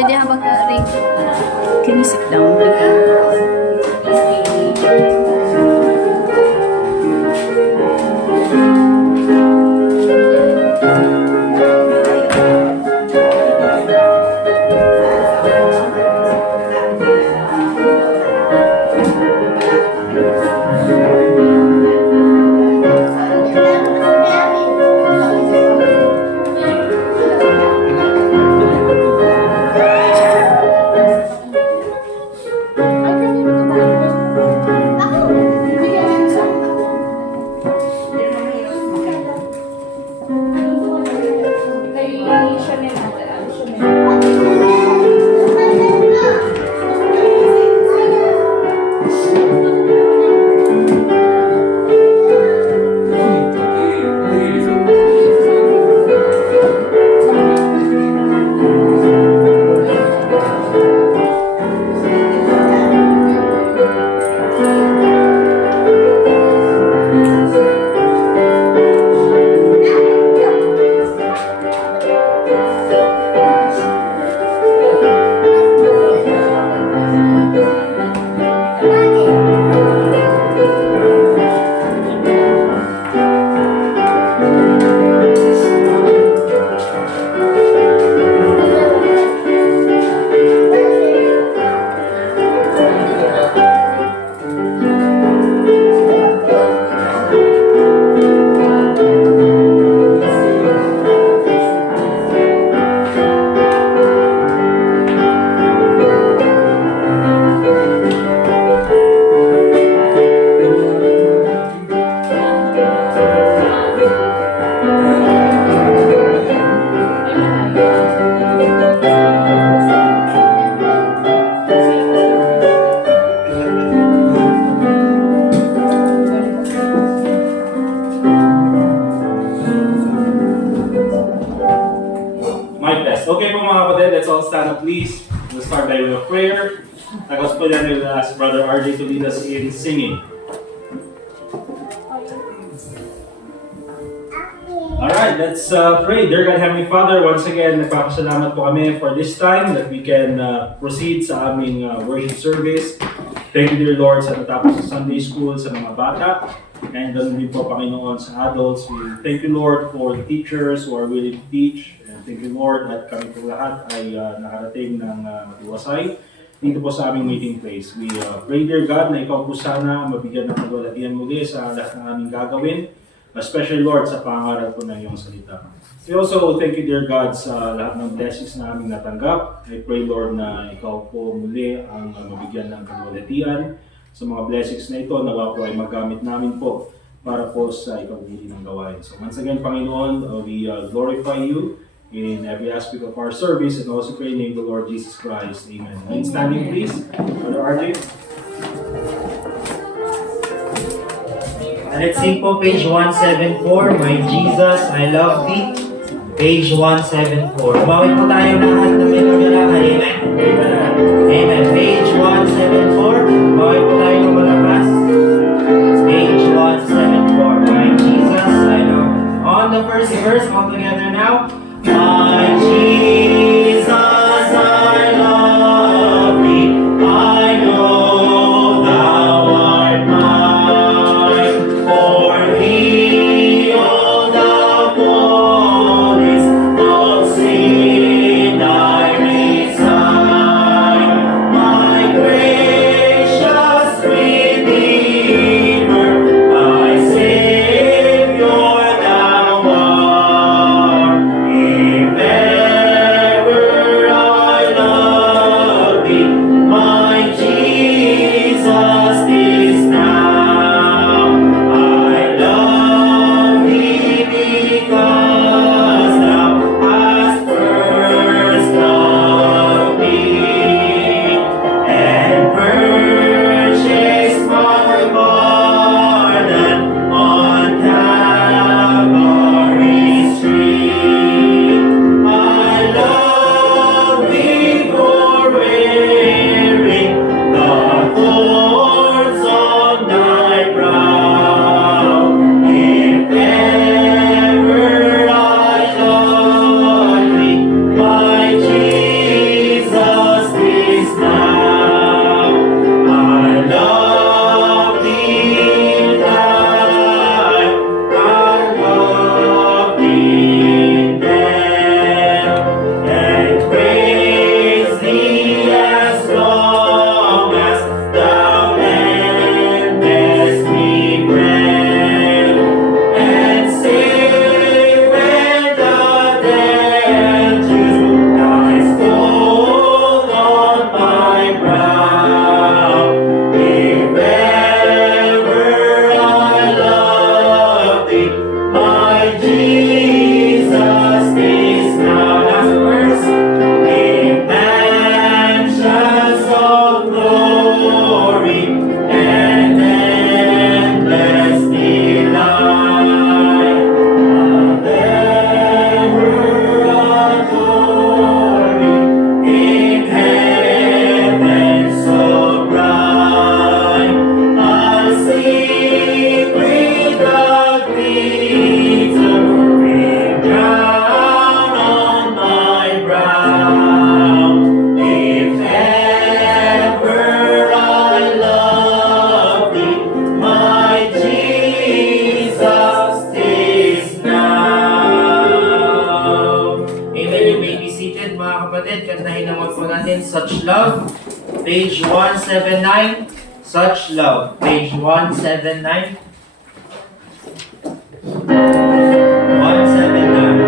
pwede ha mag-ring. Can you sit down? Okay po mga kapatid, let's all stand up please. We'll start by way of prayer. Tapos po yan, we'll ask Brother RJ to lead us in singing. Alright, let's pray. Dear God, Heavenly Father, once again, nagpapasalamat po kami for this time that we can proceed sa aming worship service. Thank you, dear Lord, sa natapos sa Sunday School, sa mga bata. And then din po, Panginoon, sa adults. We thank you, Lord, for the teachers who are willing to teach. And thank you, Lord, at kami po lahat ay nakarating ng matiwasay dito po sa aming meeting place. We pray, dear God, na ikaw po sana mabigyan ng pagwalatian muli sa lahat ng aming gagawin. Especially, Lord, sa pangaral po ng iyong salita. We also thank you, dear God, sa lahat ng blessings na aming natanggap. I pray, Lord, na ikaw po muli ang mabigyan ng kaluwalhatian sa mga blessings na ito. Nawa po ay magamit namin po para po sa ikabubuti ng gawain. So once again, Panginoon, we glorify you in every aspect of our service and also pray in the name of the Lord Jesus Christ. Amen. And standing, please, Brother RJ. Let's sing po page 174, My Jesus, I Love Thee. Page 174. Bawit po tayo lahat na may nagalakad. Amen? Amen. Page 174. Bawit po tayo ng malakas. Page 174. My Jesus, I love Thee. On the first verse, all together now. My Jesus, I love Thee. I know Thou art mine. For He all the fullness of sin I resign. My gracious Redeemer, my Savior Thou art. glory in heaven so bright. I'll sing with the glitter ring down on my brow. If ever I love thee, my Jesus, is now. Amen. You may be seated, mga kapatid. Kantahin naman po natin, Such Love, page 179. Such Love, page 179. 179.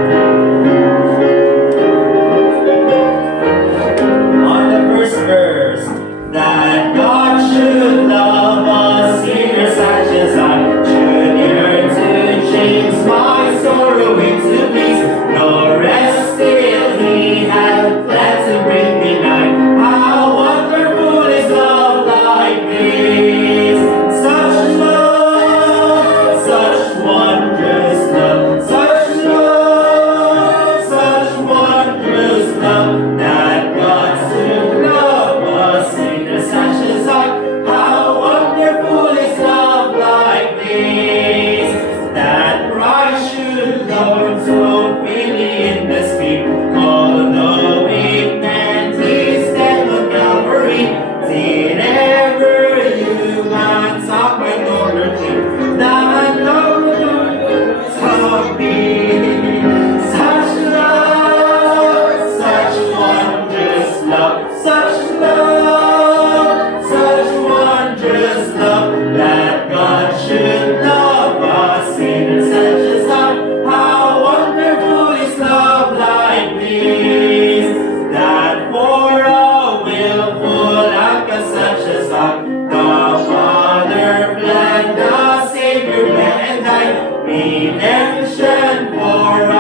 On the first verse, that God should love us sinners such as I, should yearn to change my sorrow into peace, nor rest till He had planned to bring me nigh. How wonderful is love like this! Such love, such wondrous love, such love, such wondrous love, that God should love us sinners such as I. How wonderful is love like this, that Christ should love so freely in the street, although it meant His death on Calvary. Did ever human suffer nor think that love would stop me? Such love, such wondrous love, such love, such wondrous love, that God should love us sinners such as I. How wonderful is love like this, that for a willful act such as I, the Father planned, the Savior bled and died, redemption for a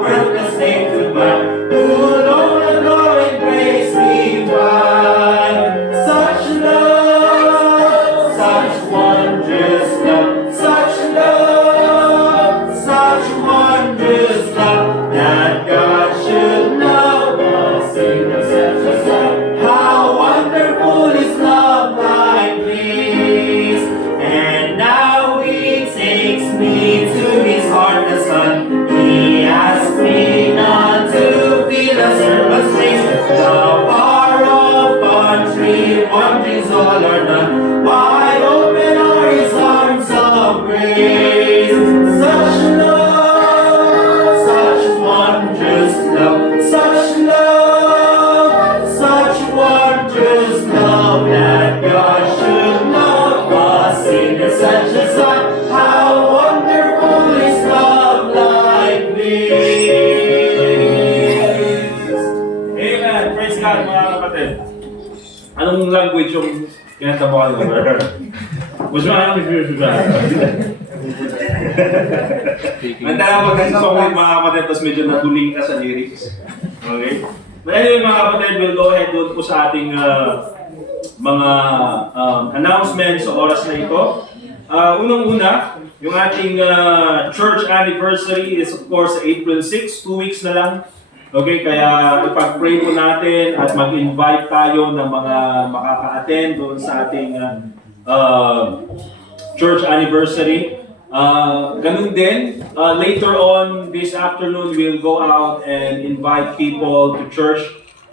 worthless slave to buy, who alone and in grace we find. Such love, such wondrous love, such love, such wondrous love, that God should love us sinners such as I. How wonderful is love like this! And now He takes me to His heart, the Son. He asks me not to feel a servant's place, the far-off country, wanderings all or none. Wide open are His arms of grace. Such love, such wondrous love, such love, such wondrous love, that God should love us sinners such as I. How wonderful is love like this! Amen. Praise God, mga kapatid. Anong language yung kinanta mo kanina, brother? Mas maraming Manda na pag kasi song mga kapatid, tapos medyo naduling ka sa lyrics. Okay? But anyway, mga kapatid, we'll go ahead doon po sa ating mga announcements sa oras na ito. Unang-una, yung ating church anniversary is of course April 6, 2 weeks na lang. Okay, kaya ipag-pray po natin at mag-invite tayo ng mga makaka-attend doon sa ating church anniversary. Ganun din, later on this afternoon, we'll go out and invite people to church.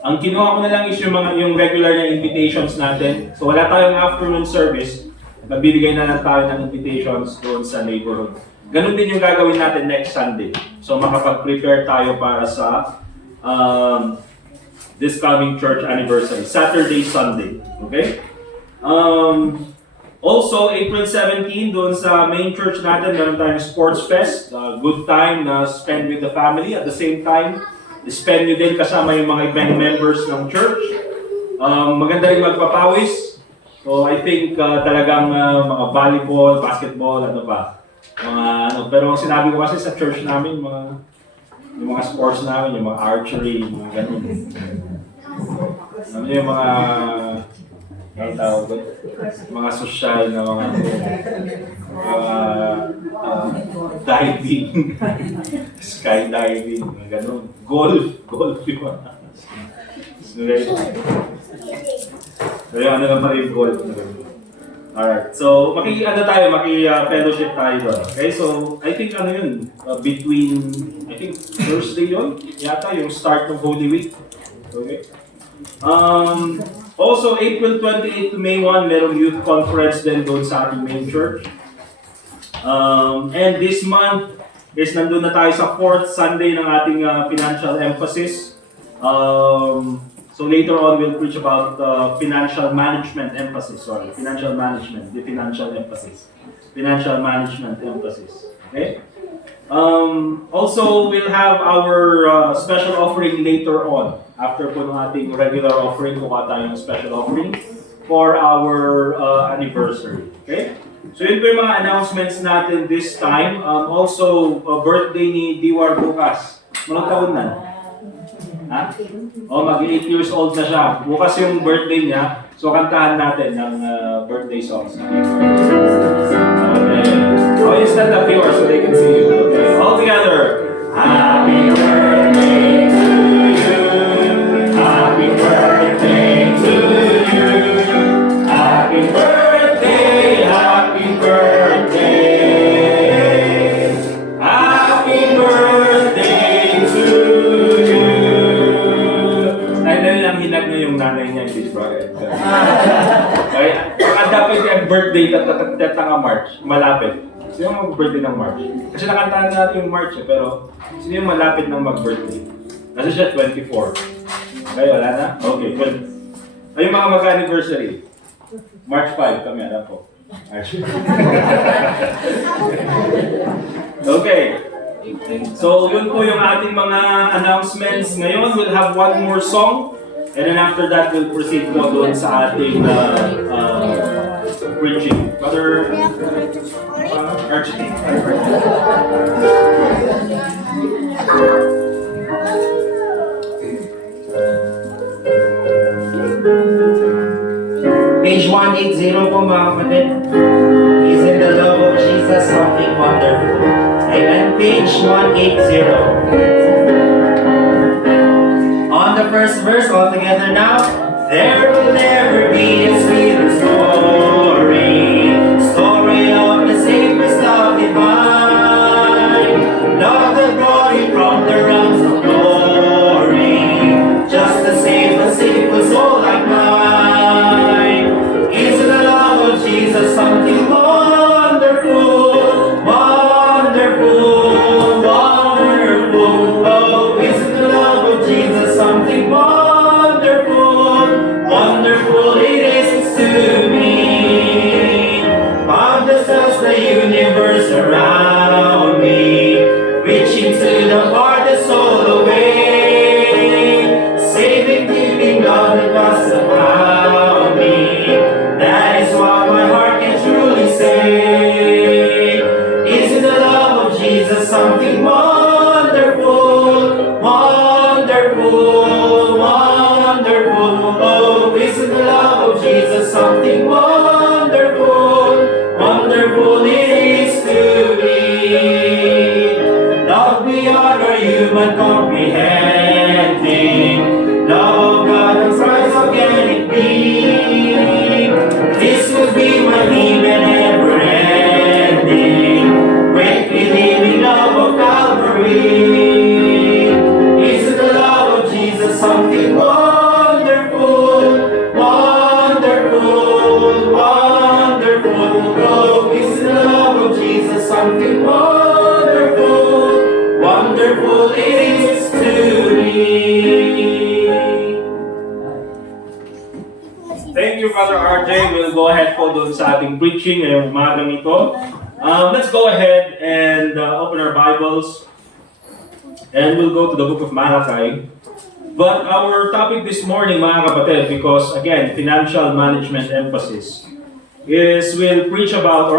Ang kinuha ko na lang is yung regular na invitations natin. So wala tayong afternoon service, nabibigay na lang tayo ng invitations doon sa neighborhood. Ganun din yung gagawin natin next Sunday. So makapag-prepare tayo para sa this coming church anniversary, Saturday, Sunday. Okay? Also, April 17, doon sa main church natin, meron tayong sports fest. Good time na spend with the family. At the same time, spend nyo din kasama yung mga ibang members ng church. Maganda rin magpapawis. So, I think talagang mga volleyball, basketball, ano pa. Pero ang sinabi ko kasi sa church namin, yung mga sports namin, yung mga archery, yung mga ganun. Yung mga ang tawag doon, mga sosyal na mga diving, skydiving, mga ganun. Golf yung mga. So, yung ano lang pa rin golf. Alright, so maki-fellowship tayo doon. Okay, so I think ano yun, between, I think Thursday yun, yata yung start ng Holy Week. Okay. Also, April 28 to May 1, merong youth conference din doon sa ating main church. And this month is nandun na tayo sa 4th Sunday ng ating financial emphasis. So later on, we'll preach about financial management emphasis. Financial management emphasis. Okay? Also, we'll have our special offering later on. After po ng ating regular offering, kuha tayong special offering for our anniversary. Okay? So yun po yung mga announcements natin this time. Also, birthday ni Diwar bukas. Anong taon na? Ha? Mag-8 years old na siya. Bukas yung birthday niya. So kantahan natin ng birthday songs. Okay. You stand up here so they can see you. Okay. All together. Happy birthday to you. Happy birthday to you. Happy birthday. Happy birthday. Happy birthday to you. Dahil lang hinag niya yung nanay niya, hindi ba? Kaya dapat yung birthday tatanga March, malapit. Sino yung mag-birthday ng March? Kasi nakantahan natin yung March pero sino yung malapit ng mag-birthday? Kasi siya 24. Okay, wala na? Okay, well. Ay, yung mga mag-anniversary. March 5 kami, alam ko. March 5. Okay. So, yun po yung ating mga announcements. Ngayon, we'll have one more song. And then after that, we'll proceed po doon sa ating preaching. Brother Archie. Page 180 po mga kapatid. Is in the love of Jesus something wonderful. Amen. Page 180. On the first verse, all together now. There will never be a sweeter story of the safest love divine. Love that brought him from the realms of glory, just to save a sinful soul like mine. Isn't the love of Jesus something wonderful, wonderful, wonderful? Oh, isn't the love of Jesus something wonderful, wonderful it is to me. Understands the universe around me, reaching to the farthest soul away, saving, giving love that was around me. That is what my heart can truly say. Isn't the love of Jesus something wonderful, wonderful, wonderful? Oh, isn't the love of Jesus something wonderful, wonderful it is to me. Love beyond our human comprehending, love of God and Christ, how can it be? This would be my theme and never ending, great believing love of Calvary. Isn't the love of Jesus something wonderful, wonderful, wonderful? Oh, isn't the love of Jesus something wonderful, wonderful it is to me. Thank you, Brother RJ. We'll go ahead po doon sa ating preaching ngayong umagang ito. Let's go ahead and open our Bibles and we'll go to the book of Malachi. But our topic this morning, mga kapatid, because again, financial management emphasis, is I will preach about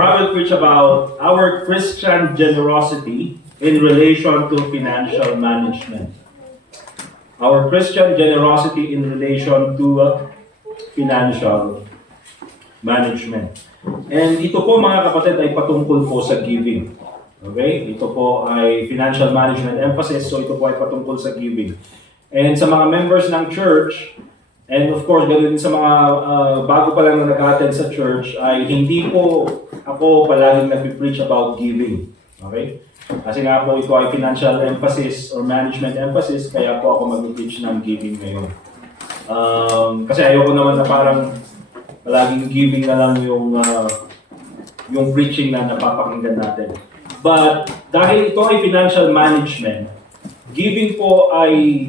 our Christian generosity in relation to financial management. Our Christian generosity in relation to financial management. And ito po mga kapatid ay patungkol po sa giving. Okay? Ito po ay financial management emphasis, so ito po ay patungkol sa giving. And sa mga members ng church, and of course, ganoon din sa mga bago pa lang na nag-attend sa church, ay hindi po ako palaging nag-preach about giving. Okay? Kasi nga po ito ay financial emphasis or management emphasis, kaya po ako mag-preach ng giving ngayon. Kasi ayoko naman na parang palaging giving na lang yung preaching na napapakinggan natin. But dahil ito ay financial management, giving po ay,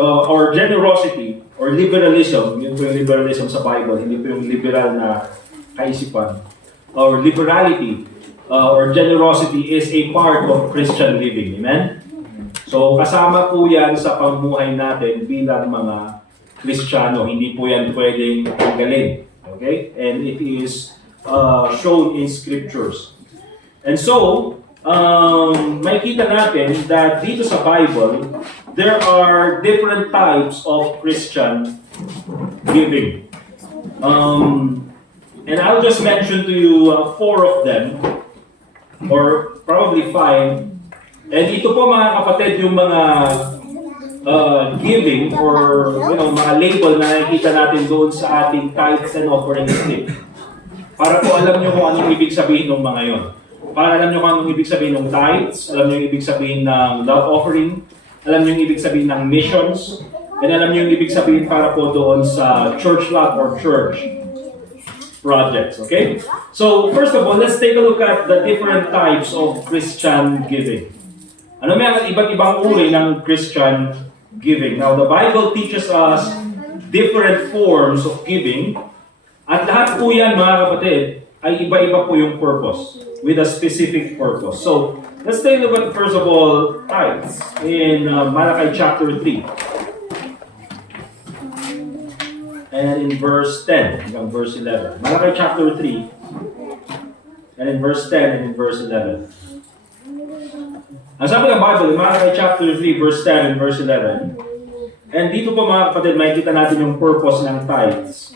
or generosity, or liberalism, yun po yung liberalism sa Bible, hindi po yung liberal na kaisipan, or liberality, or generosity is a part of Christian living. Amen? So kasama po yan sa pamumuhay natin bilang mga Kristiyano. Hindi po yan pwedeng tanggalin. Okay? And it is shown in scriptures. And so, makikita natin that dito sa Bible, there are different types of Christian giving. And I'll just mention to you 4 of them, or probably 5. And ito po mga kapatid, yung mga giving or mga label na nakikita natin doon sa ating tithes and offering slip. Para po alam nyo kung anong ibig sabihin ng mga yon. Para alam nyo kung anong ibig sabihin ng tithes, alam nyo yung ibig sabihin ng love offering, alam nyo yung ibig sabihin ng missions, and alam nyo yung ibig sabihin para po doon sa church love or church projects. Okay? So, first of all, let's take a look at the different types of Christian giving. Ano may iba't ibang uri ng Christian giving. Now, the Bible teaches us different forms of giving. At lahat po yan, mga kapatid, ay iba-iba po yung purpose, with a specific purpose. So, let's take a look at, first of all, tithes in Malachi chapter 3. And in verse 10, hanggang verse 11. Malachi chapter 3, and in verse 10 and in verse 11. Ang sabi ng Bible, in Malachi chapter 3, verse 10 and verse 11, and dito po mga kapatid, makikita natin yung purpose ng tithes.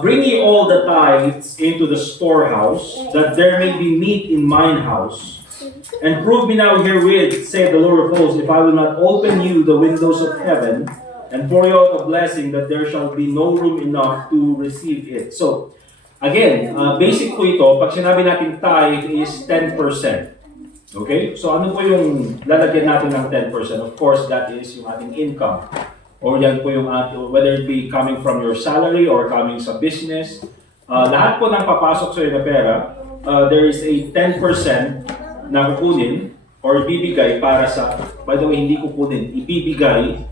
Bring ye all the tithes into the storehouse, that there may be meat in mine house. And prove me now herewith, saith the Lord of hosts, if I will not open you the windows of heaven, and pour you out a blessing, that there shall be no room enough to receive it. So, again, basic po ito, pag sinabi natin tithe is 10%. Okay? So, ano po yung lalagyan natin ng 10%? Of course, that is yung ating income. Or yan po yung whether it be coming from your salary or coming sa business. Lahat po ng papasok sa iyo na pera, there is a 10% na kukunin or ibibigay para sa, by the way, hindi kukunin, ibibigay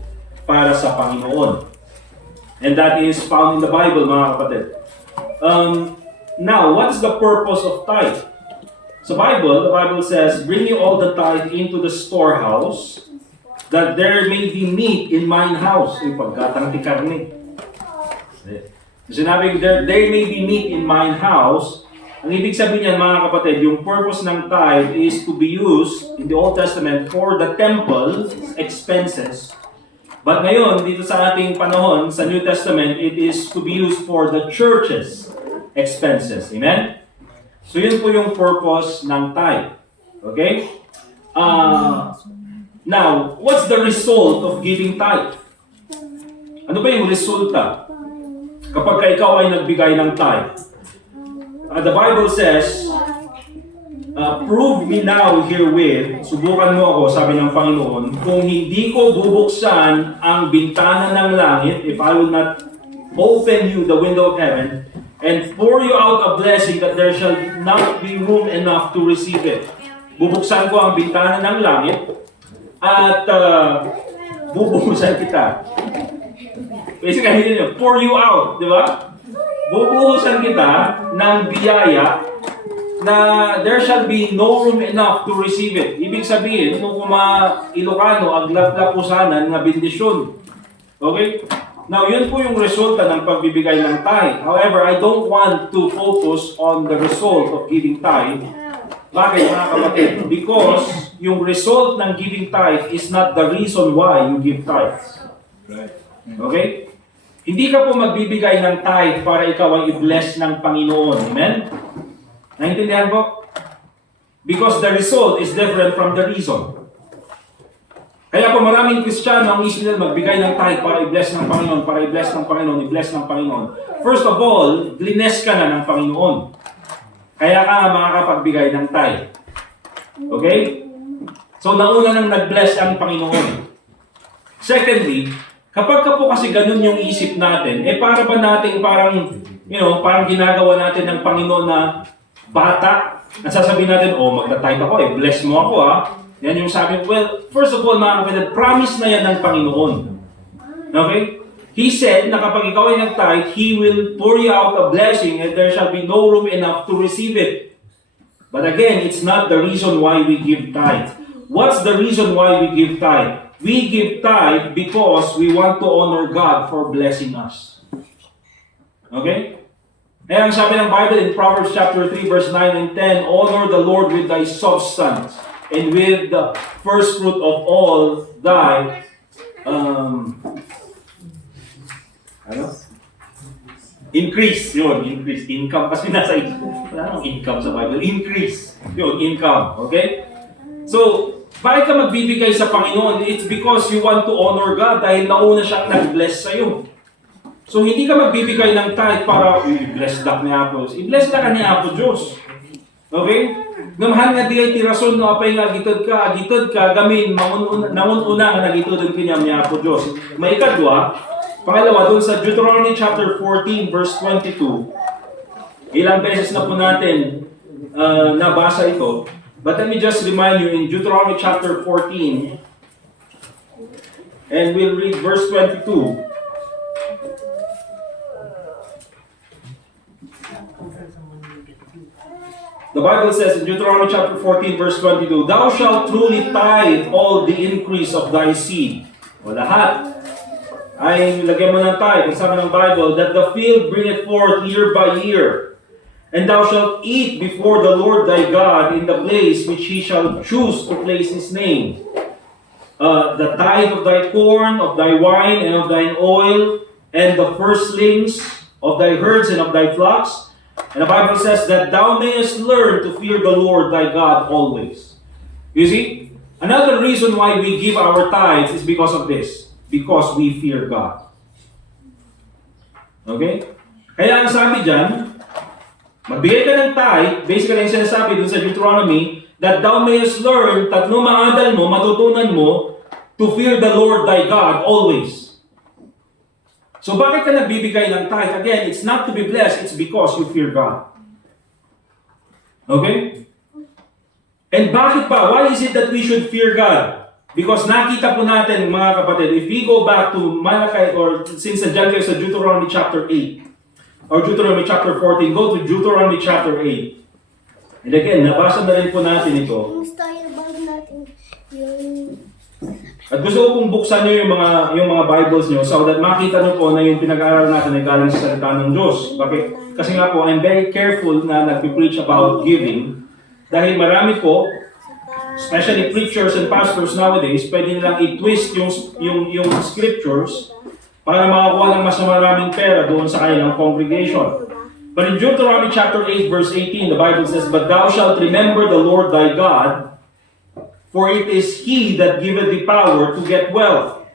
para sa Panginoon. And that is found in the Bible, mga kapatid. Now, what is the purpose of tithe? Sa Bible, the Bible says, bring you all the tithe into the storehouse, that there may be meat in mine house. Pagkatang ti karne. Sinabi, there may be meat in mine house. Ang ibig sabihin niyan, mga kapatid, yung purpose ng tithe is to be used in the Old Testament for the temple expenses. But ngayon, dito sa ating panahon, sa New Testament, it is to be used for the church's expenses. Amen? So yun po yung purpose ng tithe. Okay? Now, what's the result of giving tithe? Ano ba yung resulta kapag ikaw ay nagbigay ng tithe? The Bible says, prove me now herewith, subukan mo ako, sabi ng Panginoon, kung hindi ko bubuksan ang bintana ng langit, if I will not open you the window of heaven, and pour you out a blessing that there shall not be room enough to receive it. Bubuksan ko ang bintana ng langit, at bubuhusan kita. Basically, pour you out, di ba? Bubuhusan kita ng biyaya na there shall be no room enough to receive it. Ibig sabihin, kung Ilocano, aglaplapusanan nga bendisyon. Okay? Now, yun po yung resulta ng pagbibigay ng tithe. However, I don't want to focus on the result of giving tithe. Bakit, mga kapatid? Because yung result ng giving tithe is not the reason why you give tithes. Okay? Hindi ka po magbibigay ng tithe para ikaw ay i-bless ng Panginoon. Amen? Naintindihan po? Because the result is different from the reason. Kaya po maraming Kristiyano ang isip nila magbigay ng tithe para i-bless ng Panginoon, para i-bless ng Panginoon, i-bless ng Panginoon. First of all, bless ka na ng Panginoon. Kaya ka nga makakapagbigay ng tithe. Okay? So, nauna nang nag-bless ang Panginoon. Secondly, kapag ka po kasi ganun yung isip natin, para ba natin parang ginagawa natin ng Panginoon na bata, nasasabihin natin, magta-tithe ako, bless mo ako Yan yung sabi, well, first of all, mga kapatid, promise na yan ng Panginoon. Okay? He said na kapag ikaw ay nag-tithe, He will pour you out a blessing and there shall be no room enough to receive it. But again, it's not the reason why we give tithe. What's the reason why we give tithe? We give tithe because we want to honor God for blessing us. Okay? Kaya ang sabi ng Bible in Proverbs chapter 3, verse 9 and 10, honor the Lord with thy substance and with the first fruit of all thy increase. Increase. Income kasi nasa wala nang income sa Bible. Increase. Income. Okay? So, bakit ka magbibigay sa Panginoon? It's because you want to honor God dahil nauna siyang nag-bless sa'yo. So, hindi ka magbibigay ng tithe para i-bless dak ni Apo. I-bless dak ni Apo Diyos. Okay? Namahal nga di ay tirason no apay nga agitod ka gamin nangununa nga nagitudon kanya ni Apo Diyos. May ikadwa, pangalawa dun sa Deuteronomy chapter 14 verse 22. Ilang beses na po natin nabasa ito. But let me just remind you in Deuteronomy chapter 14 and we'll read verse 22. The Bible says in Deuteronomy chapter 14 verse 22, thou shalt truly tithe all the increase of thy seed. O lahat ay lagyan mo ng tithe. Ang sabi ng Bible, that the field bringeth forth year by year. And thou shalt eat before the Lord thy God in the place which he shall choose to place his name. The tithe of thy corn, of thy wine, and of thine oil, and the firstlings of thy herds and of thy flocks. And the Bible says that thou mayest learn to fear the Lord thy God always. You see, another reason why we give our tithes is because of this. Because we fear God. Okay? Kaya ang sabi dyan, magbigay ka ng tithe, basically yung sinasabi dun sa Deuteronomy, that thou mayest learn, tatlong maadal mo, matutunan mo, to fear the Lord thy God always. So bakit ka nagbibigay ng tithe? Again, it's not to be blessed, it's because you fear God. Okay? And bakit pa? Why is it that we should fear God? Because nakita po natin, mga kapatid, if we go back to Malachi, or since nandiyan kayo sa Deuteronomy chapter 8, or Deuteronomy chapter 14, go to Deuteronomy chapter 8. And again, nabasa na rin po natin ito. At gusto ko pong buksan nyo yung mga Bibles nyo so that makita nyo po na yung pinag-aaral natin ay galing sa salita ng Diyos. Bakit? Kasi nga po, I'm very careful na nag-preach about giving dahil marami po, especially preachers and pastors nowadays, pwede nilang i-twist yung scriptures para makakuha ng mas maraming pera doon sa kanilang congregation. But in Deuteronomy chapter 8 verse 18, the Bible says, but thou shalt remember the Lord thy God, for it is He that giveth thee power to get wealth.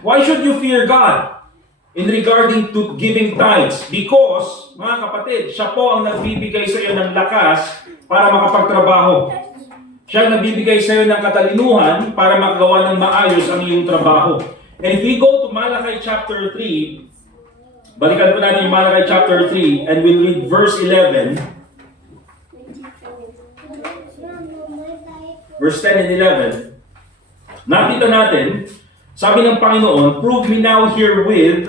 Why should you fear God in regarding to giving tithes? Because, mga kapatid, siya po ang nagbibigay sa iyo ng lakas para makapagtrabaho. Siya ang nagbibigay sa iyo ng katalinuhan para magawa ng maayos ang iyong trabaho. And if we go to Malachi chapter 3, balikan po natin yung Malachi chapter 3 and we'll read verse 11. Verse 10 and 11. Nakita natin, sabi ng Panginoon, prove me now herewith,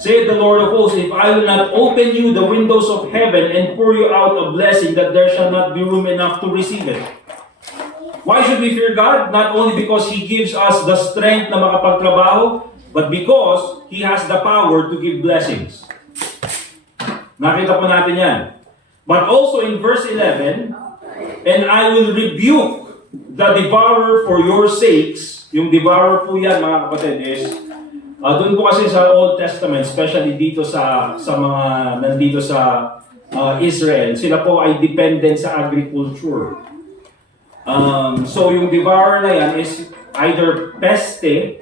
saith the Lord of hosts, if I will not open you the windows of heaven and pour you out a blessing that there shall not be room enough to receive it. Why should we fear God? Not only because He gives us the strength na makapagtrabaho, but because He has the power to give blessings. Nakita po natin yan. But also in verse 11, and I will rebuke the devourer for your sakes. Yung devourer po yan, mga kapatid, is Doon po kasi sa Old Testament, especially dito sa mga nandito sa Israel, sila po ay dependent sa agriculture. So yung devourer na yan is either peste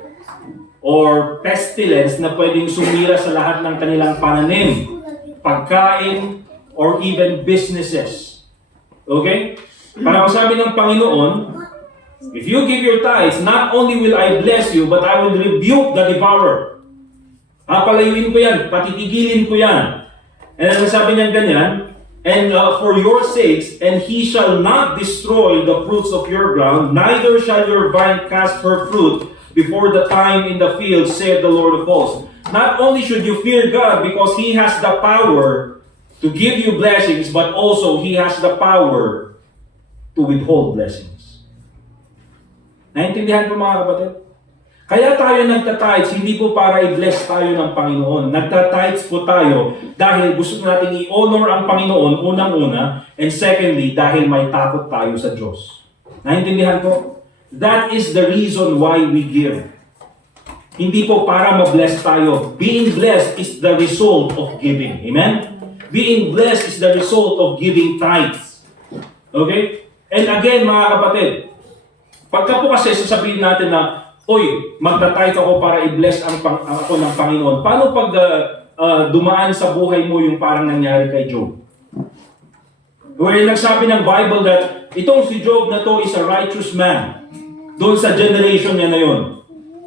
or pestilence na pwedeng sumira sa lahat ng kanilang pananim, pagkain, or even businesses. Okay? Para sabi ng Panginoon, if you give your tithes, not only will I bless you, but I will rebuke the devourer. Papalayuin ko yan, patitigilin ko yan. And ang sabi niya ganyan, and for your sakes, and he shall not destroy the fruits of your ground, neither shall your vine cast her fruit before the time in the field, saith the Lord of hosts. Not only should you fear God because He has the power to give you blessings, but also He has the power to withhold blessings. Naintindihan po mga kapatid? Kaya tayo nagtatides, hindi po para i-bless tayo ng Panginoon. Nagtatides po tayo dahil gusto natin i-honor ang Panginoon unang-una, and secondly, dahil may takot tayo sa Diyos. Naintindihan po? That is the reason why we give. Hindi po para ma-bless tayo. Being blessed is the result of giving. Amen? Being blessed is the result of giving tithes. Okay? And again, mga kapatid, pagka po kasi sasabihin natin na, oy, magta-tithe ako para i-bless ako ng Panginoon. Paano pag dumaan sa buhay mo yung parang nangyari kay Job? Where nagsabi ng Bible that itong si Job na to is a righteous man doon sa generation niya na yun.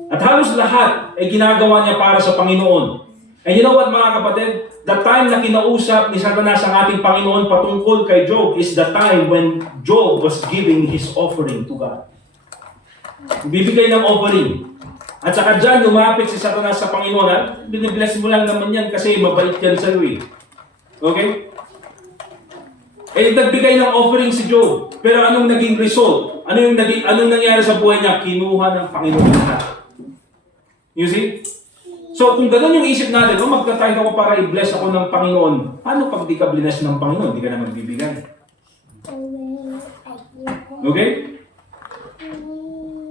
At halos lahat ay ginagawa niya para sa Panginoon. And you know what mga kapatid? The time na kinausap ni Satanas ang ating Panginoon patungkol kay Job is the time when Job was giving his offering to God. Bibigay ng offering. At saka dyan, lumapit si Satanas sa Panginoon at binibless mo lang naman yan kasi mabait yan sa iyo. Okay? Eh, nagbigay ng offering si Job. Pero anong naging result? Anong nangyari sa buhay niya? Kinuha ng Panginoon lahat. You see? So, kung gano'n yung isip natin, magta-tithe ako para i-bless ako ng Panginoon, paano pag di ka bless ng Panginoon? Di ka naman bibigyan. Okay?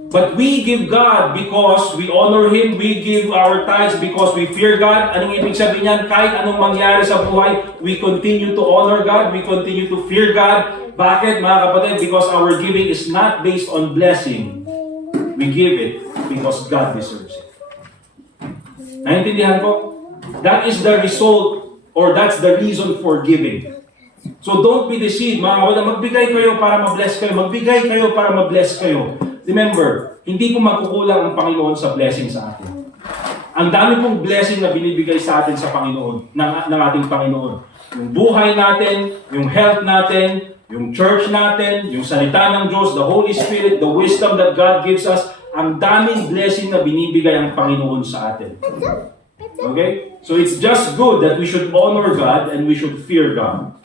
But we give God because we honor Him. We give our tithes because we fear God. Anong ibig sabihin niyan? Kahit anong mangyari sa buhay, we continue to honor God. We continue to fear God. Bakit, mga kapatid? Because our giving is not based on blessing. We give it because God deserves it. Naintindihan ko? That is the result or that's the reason for giving. So don't be deceived, mga kapatid. Magbigay kayo para ma-bless kayo. Magbigay kayo para ma-bless kayo. Remember, hindi po magkukulang ang Panginoon sa blessing sa atin. Ang dami pong blessing na binibigay sa atin sa Panginoon, ng ating Panginoon. Yung buhay natin, yung health natin, yung church natin, yung salita ng Diyos, the Holy Spirit, the wisdom that God gives us, ang daming blessing na binibigay ang Panginoon sa atin. Okay? So it's just good that we should honor God and we should fear God.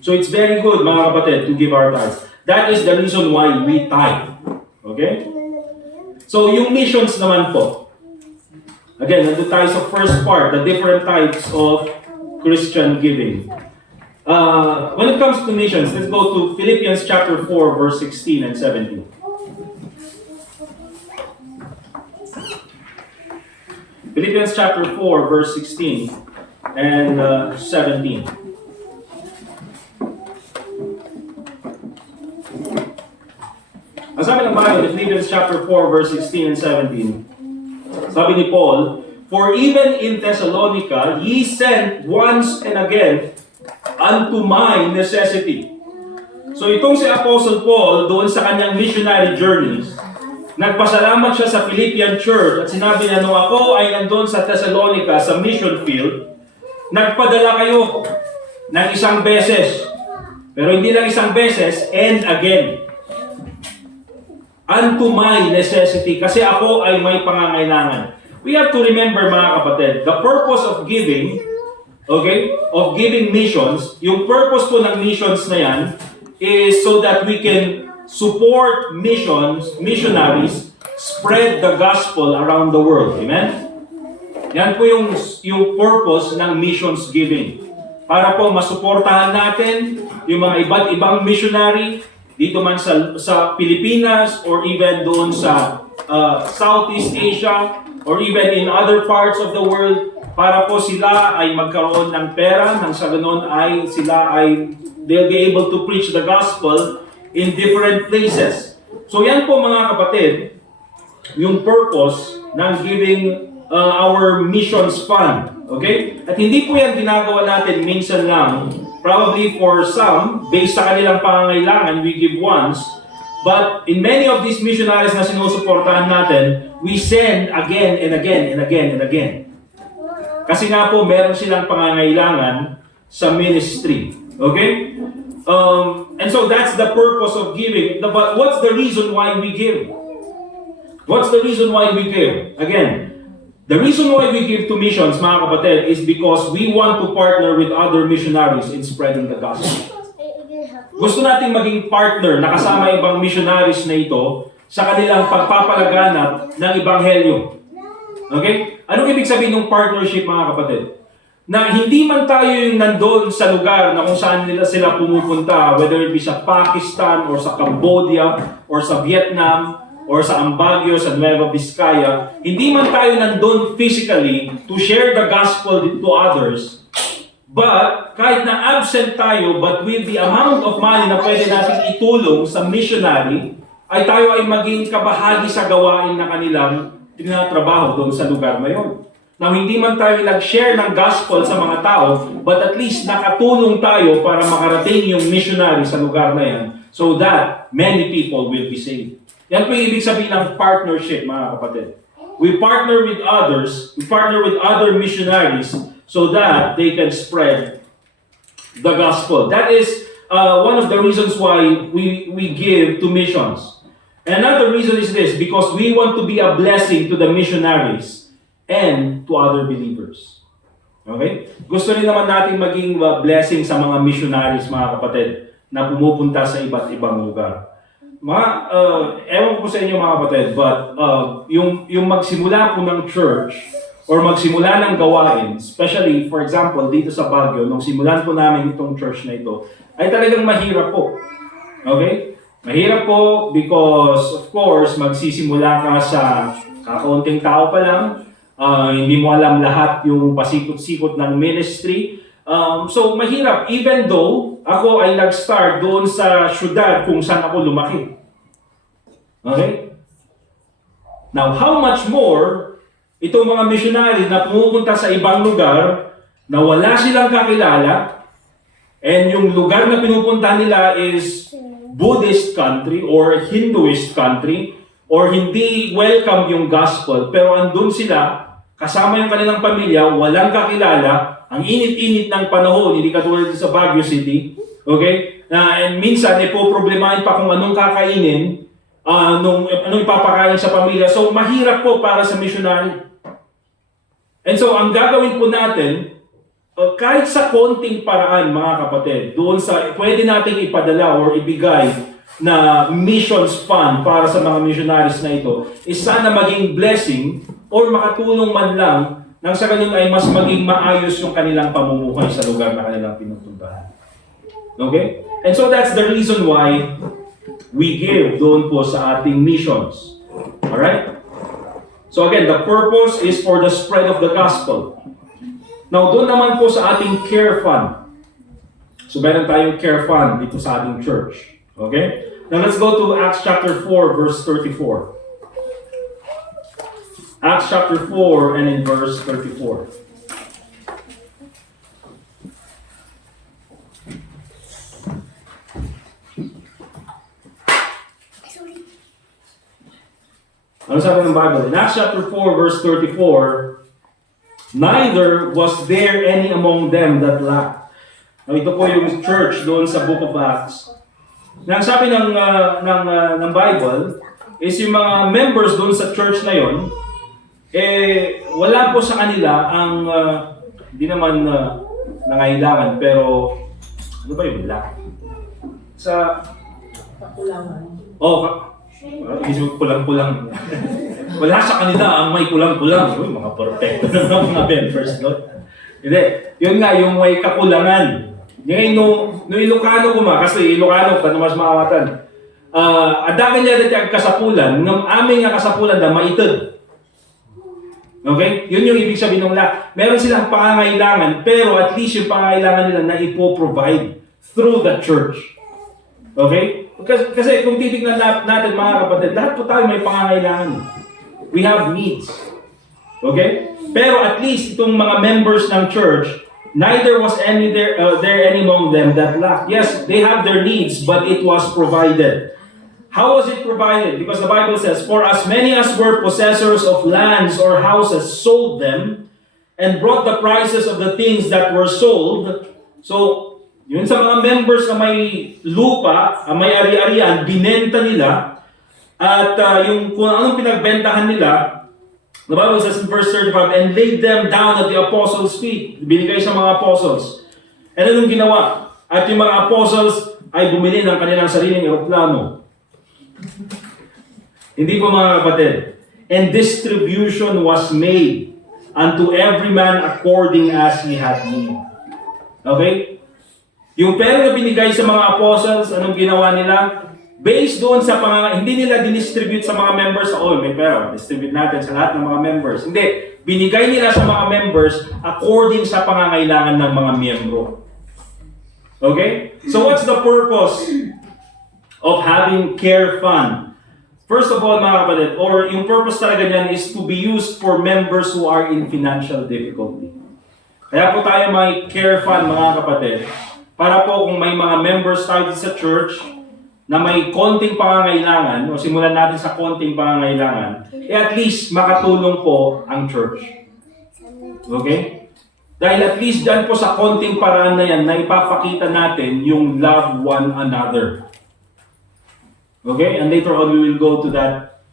So it's very good, mga kapatid, to give our tithes. That is the reason why we tithe. Okay? So yung missions naman po. Again, nandun tayo sa first part, the different types of Christian giving. When it comes to missions, let's go to Philippians chapter 4, verse 16 and 17. Philippians chapter 4, verse 16 and 17. Ang sabi ng Bible, Philippians chapter 4, verse 16 and 17. Sabi ni Paul, for even in Thessalonica, ye sent once and again unto my necessity. So itong si Apostle Paul, doon sa kanyang missionary journeys, nagpasalamat siya sa Philippian church at sinabi niya, nung ako ay nandun sa Thessalonica, sa mission field, nagpadala kayo ng isang beses. Pero hindi lang isang beses, and again. Unto my necessity. Kasi ako ay may pangangailangan. We have to remember, mga kapatid, the purpose of giving, okay, of giving missions, yung purpose po ng missions na yan, is so that we can support missionaries, spread the gospel around the world. Amen? Yan po yung purpose ng missions giving. Para po masuportahan natin yung mga iba't ibang missionary, dito man sa Pilipinas or even doon sa Southeast Asia or even in other parts of the world para po sila ay magkaroon ng pera nang sa ganun ay they'll be able to preach the gospel in different places. So yan po mga kapatid, yung purpose ng giving our missions fund. Okay? At hindi po yan ginagawa natin minsan lang. Probably for some, based sa kanilang pangangailangan, we give once. But in many of these missionaries na sinusuportahan natin, we send again and again and again and again. Kasi nga po, meron silang pangangailangan sa ministry. Okay? And so that's the purpose of giving. But what's the reason why we give? What's the reason why we give? Again, the reason why we give to missions, mga kapatid, is because we want to partner with other missionaries in spreading the gospel. Gusto nating maging partner na kasama ibang missionaries na ito sa kanilang pagpapalaganap ng Ebanghelyo. Okay? Anong ibig sabihin ng partnership, mga kapatid? Na hindi man tayo yung nandoon sa lugar na kung saan sila pumupunta, whether it be sa Pakistan or sa Cambodia or sa Vietnam or sa Ambaggio, sa Nueva Vizcaya, hindi man tayo nandun physically to share the gospel to others, but kahit na absent tayo, but with the amount of money na pwede natin itulong sa missionary, ay tayo ay maging kabahagi sa gawain na kanilang tinatrabaho doon sa lugar na yun. Now, hindi man tayo nag-share ng gospel sa mga tao, but at least nakatulong tayo para makarating yung missionary sa lugar na yan so that many people will be saved. Yan po yung ibig sabihin ng partnership, mga kapatid. We partner with others, we partner with other missionaries so that they can spread the gospel. That is one of the reasons why we give to missions. Another reason is this, because we want to be a blessing to the missionaries and to other believers. Okay? Gusto rin naman natin maging blessing sa mga missionaries, mga kapatid, na pumupunta sa iba't ibang lugar. Ewan ko sa inyo, mga kapatid, but yung magsimula po ng church or magsimula ng gawain, especially, for example, dito sa Baguio, nung simulan po namin itong church na ito, ay talagang mahirap po. Okay? Mahirap po because, of course, magsisimula ka sa kakaunting tao pa lang, hindi mo alam lahat yung pasikot-sikot ng ministry. So, mahirap. Even though ako ay nag-start doon sa syudad kung saan ako lumaki. Okay? Now, how much more itong mga missionary na pumupunta sa ibang lugar na wala silang kakilala and yung lugar na pinupunta nila is Buddhist country or Hinduist country or hindi welcome yung gospel pero andun sila kasama yung kanilang pamilya, walang kakilala, ang init-init ng panahon, hindi katulad sa Baguio City, okay? And minsan, poproblemahin pa kung anong kakainin, anong ipapakain sa pamilya. So, mahirap po para sa missionary. And so, ang gagawin po natin, kahit sa konting paraan, mga kapatid, doon sa pwede nating ipadala or ibigay na missions fund para sa mga missionaries na ito, is sana maging blessing or makatulong man lang nang sa ganun ay mas maging maayos yung kanilang pamumuhay sa lugar na kanilang pinupuntahan. Okay? And so that's the reason why we give doon po sa ating missions. Alright? So again, the purpose is for the spread of the gospel. Now, doon naman po sa ating care fund. So meron tayong care fund dito sa ating church. Okay? Now let's go to Acts chapter 4, verse 34. Acts chapter 4 and in verse 34. Ano sabi ng Bible? In Acts chapter 4, verse 34, neither was there any among them that lacked. Now, ito po yung church doon sa Book of Acts. Ang sabi ng Bible is yung mga members doon sa church na yon, wala po sa kanila ang, hindi naman nangailangan, pero, ano ba yung lack? Sa, kulang-kulang. Wala sa kanila ang may kulang-kulang. Uy, mga perfecto na mga members, no? Hindi. Yun nga, yung may kakulangan. Ngayon, no Ilocano ko kasi Ilocano, pa mas makawatan. Adagan niya rin ang kasapulan, ng aming kasapulan na maitid. Okay? Yun yung ibig sabihin ng lack. Meron silang pangangailangan, pero at least yung pangangailangan nila na ipoprovide through the church. Okay? Kasi kung titignan natin mga kapatid, lahat po tayo may pangangailangan. We have needs. Okay? Pero at least itong mga members ng church, neither was there any among them that lacked. Yes, they have their needs, but it was provided. How was it provided? Because the Bible says, "For as many as were possessors of lands or houses sold them, and brought the prices of the things that were sold." So, yun sa mga members na may lupa, may ari-arian, binenta nila, at yung kung anong pinagbentahan nila, the Bible says in verse 35, "And laid them down at the apostles' feet." Binigay sa mga apostles. And anong ginawa? At yung mga apostles ay bumili ng kanilang sariling eroplano. Hindi po mga kapatid. "And distribution was made unto every man according as he had need." Okay? Yung pera na binigay sa mga apostles, anong ginawa nila? Based doon sa hindi nila dinistribute sa mga members, may pera, distribute natin sa lahat ng mga members. Hindi. Binigay nila sa mga members according sa pangangailangan ng mga miyembro. Okay? So what's the purpose of having care fund? First of all, mga kapatid, or yung purpose talaga niyan is to be used for members who are in financial difficulty. Kaya po tayo may care fund, mga kapatid, para po kung may mga members tayo sa church na may konting pangangailangan, o simulan natin sa konting pangangailangan, at least makatulong po ang church. Okay? Dahil at least dyan po sa konting paraan na yan, na ipapakita natin yung love one another. Okay? And later on, we will go to that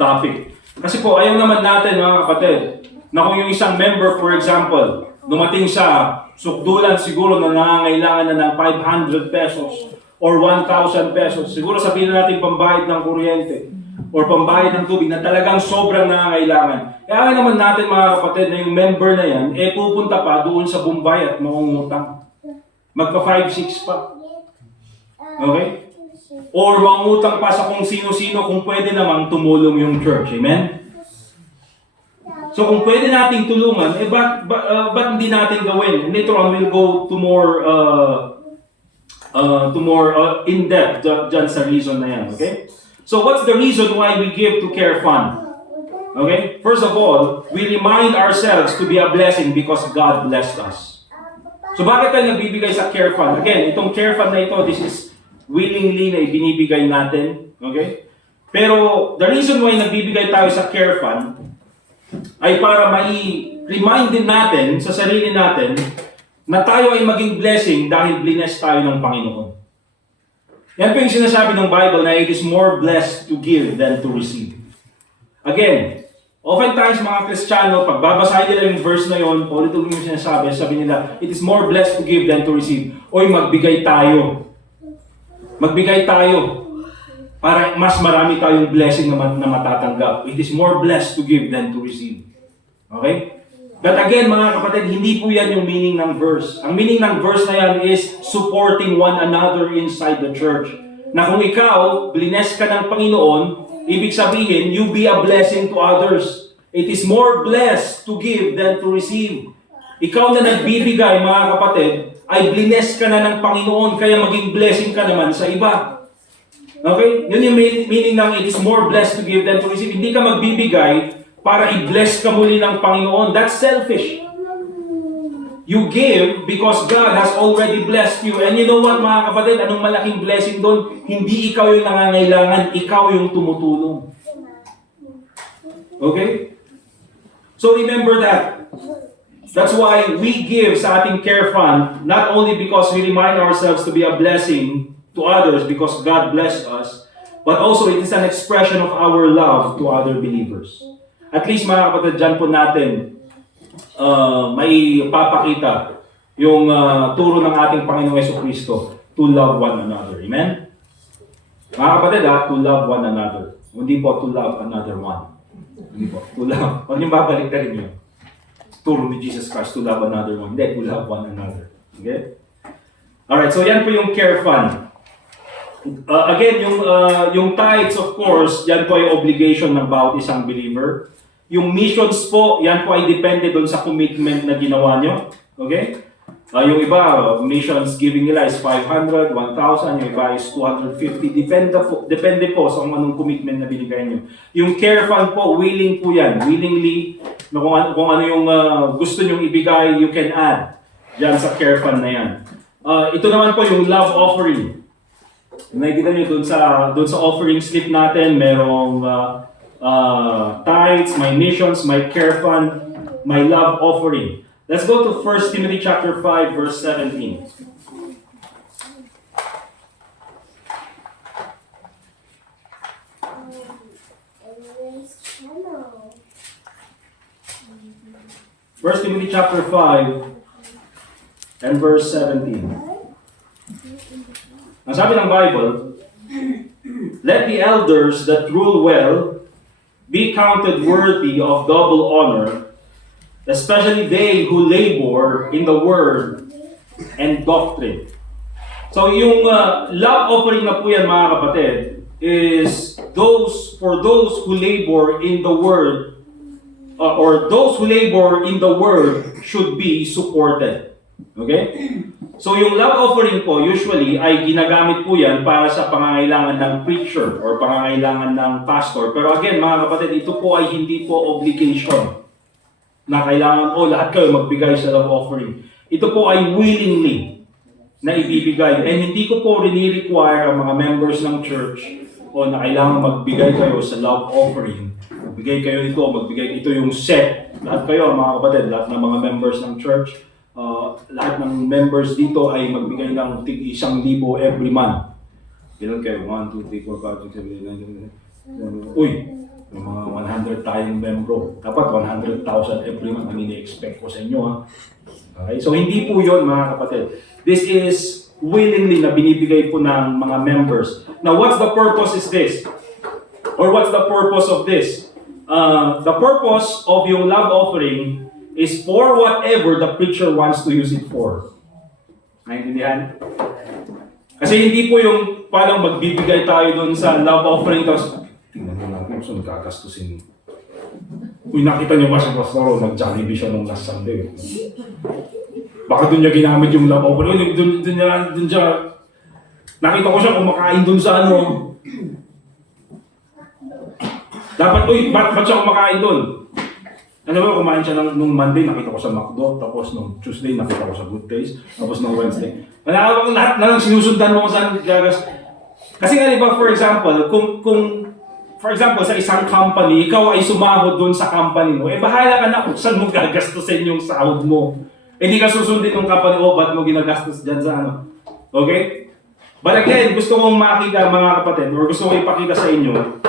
topic. Kasi po, ayaw naman natin, mga kapatid, na kung yung isang member, for example, dumating sa sukdulan siguro na nangangailangan na ng 500 pesos or 1,000 pesos. Siguro sabihin natin pambayad ng kuryente or pambayad ng tubig na talagang sobrang nangangailangan. Kaya naman natin, mga kapatid, na yung member na yan, pupunta pa doon sa Bombay at mangungutang. Magpa 5-6 pa. Okay? Or mangutang pa sa kung sino-sino kung pwede namang tumulong yung church. Amen? So kung pwede nating tulungan, ba't hindi natin gawin? Later on, we'll go to more in-depth dyan sa reason na yan. Okay? So what's the reason why we give to Care Fund? Okay? First of all, we remind ourselves to be a blessing because God blessed us. So bakit tayo nagbibigay sa Care Fund? Again, itong Care Fund na ito, this is willingly na ibinibigay natin. Okay? Pero the reason why nagbibigay tayo sa Care Fund ay para mai-remind din natin sa sarili natin na tayo ay maging blessing dahil blessed tayo ng Panginoon. Yan po yung sinasabi ng Bible na it is more blessed to give than to receive. Again, oftentimes mga Kristiyano, pag babasahin nila yung verse na yun, ulit-ulit yung sinasabi, sabi nila, it is more blessed to give than to receive. Oy, magbigay tayo. Magbigay tayo. Para mas marami tayong blessing na matatanggap. It is more blessed to give than to receive. Okay? But again, mga kapatid, hindi po yan yung meaning ng verse. Ang meaning ng verse na yan is supporting one another inside the church. Na kung ikaw, blines ka ng Panginoon, ibig sabihin, you be a blessing to others. It is more blessed to give than to receive. Ikaw na nagbibigay, mga kapatid, ay blines ka na ng Panginoon, kaya maging blessing ka naman sa iba. Okay? Yun yung meaning ng it is more blessed to give than to receive. Hindi ka magbibigay para i-bless ka muli ng Panginoon. That's selfish. You give because God has already blessed you. And you know what, mga kapatid? Anong malaking blessing doon? Hindi ikaw yung nangangailangan, ikaw yung tumutulong. Okay? So remember that. That's why we give sa ating Care Fund, not only because we remind ourselves to be a blessing to others because God blessed us, but also it is an expression of our love to other believers. At least mga kapatid, dyan po natin may papakita yung turo ng ating Panginoong Jesucristo to love one another. Amen? Mga kapatid, to love one another. Hindi po to love another one. Hindi po. To love. Huwag niyong babalik na rin yun. Turo ni Jesus Christ to love another one. Hindi, to love one another. Okay? Alright, so yan po yung Care Fund. Again, yung tithes, of course, yan po yung obligation ng bawat isang believer. Yung missions po, yan po ay depende doon sa commitment na ginawa nyo. Okay? Yung iba, missions giving nila is 500, 1,000, yung iba is 250. Depende po sa kung anong commitment na binigay nyo. Yung care fund po, willing po yan. Willingly, na kung ano yung gusto nyong ibigay, you can add dyan sa care fund na yan. Ito naman po yung love offering. Nakikita nyo doon sa offering slip natin, merong tithes, my missions, my care fund, my love offering. Let's go to 1 Timothy chapter 5, verse 17. First Timothy chapter 5 and verse 17. Ang sabi ng Bible, let the elders that rule well be counted worthy of double honor, especially they who labor in the word and doctrine. So yung love offering na po yan mga kapatid is for those who labor in the word or those who labor in the word should be supported. Okay? So yung love offering po usually ay ginagamit po yan para sa pangangailangan ng preacher or pangangailangan ng pastor. Pero again mga kapatid, ito po ay hindi po obligation na kailangan lahat kayo magbigay sa love offering. Ito po ay willingly na ibibigay. And hindi ko po rini-require ang mga members ng church na kailangan magbigay kayo sa love offering. Magbigay kayo ito, ito yung set. Lahat kayo mga kapatid, lahat ng mga members ng church, lahat ng members dito ay magbigay ng tig-1,000 every month. Ilan kayo? 1, 2, 3, 4, 5, 6, 7, 8, 9, 10. Uy! May mga 100 tayong membro. Dapat 100,000 every month ang ini-expect ko sa inyo. Ha? Okay? So hindi po yun mga kapatid. This is willingly na binibigay po ng mga members. Now what's the purpose is this? Or what's the purpose of this? The purpose of yung love offering is for whatever the preacher wants to use it for. Naintindihan? Kasi hindi po yung parang magbibigay tayo dun sa love offering tapos tingnan mo natin kung saan gagastusin. Uy, nakita niyo ba si Pastor, nag-Jollibee siya nung last Sunday. Baka doon niya ginamit yung love offering. Doon siya, nakita ko siya kumakain doon sa ano. Dapat, ba't siya kumakain doon? Ano ba, kumain siya nung Monday, nakita ko sa McDo, tapos nung Tuesday, nakita ko sa Good Days, tapos nung Wednesday. Lahat na lang sinusundan mo kung saan gagas. Kasi nga, diba, for example, for example, sa isang company, ikaw ay sumahod doon sa company mo, bahala ka na kung saan mo gagastusin yung sahod mo. Hindi ka susundin ng company, ba't mo ginagastos dyan sa ano? Okay? But again, gusto kong makita mga kapatid, or gusto kong ipakita sa inyo,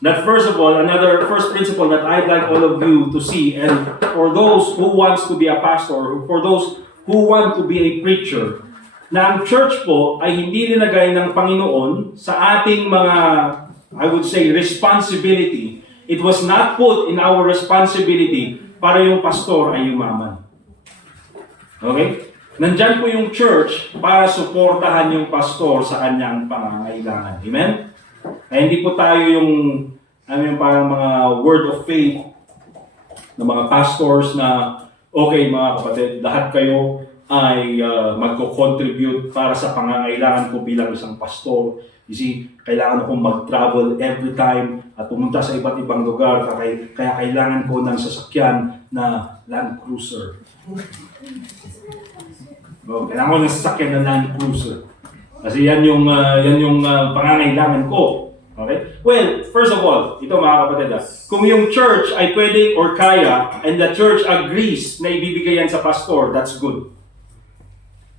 that first of all, another first principle that I'd like all of you to see, and for those who wants to be a pastor, for those who want to be a preacher, na ang church po ay hindi linagay ng Panginoon sa ating mga, I would say, responsibility. It was not put in our responsibility para yung pastor ay yumaman. Okay? Nandyan po yung church para suportahan yung pastor sa kanyang pangangailangan. Amen? Ay hindi po tayo yung parang mga word of faith ng mga pastors na okay mga kapatid, lahat kayo ay magko-contribute para sa pangangailangan ko bilang isang pastor. You see, kailangan akong mag-travel every time at pumunta sa iba't ibang lugar kaya kailangan ko ng sasakyan na Land Cruiser. Kailangan ko ng sasakyan na Land Cruiser. Kasi yan yung pangangailangan ko. Okay? Well, first of all, ito mga kapatid, kung yung church ay pwedeng or kaya and the church agrees na ibibigay yan sa pastor, that's good.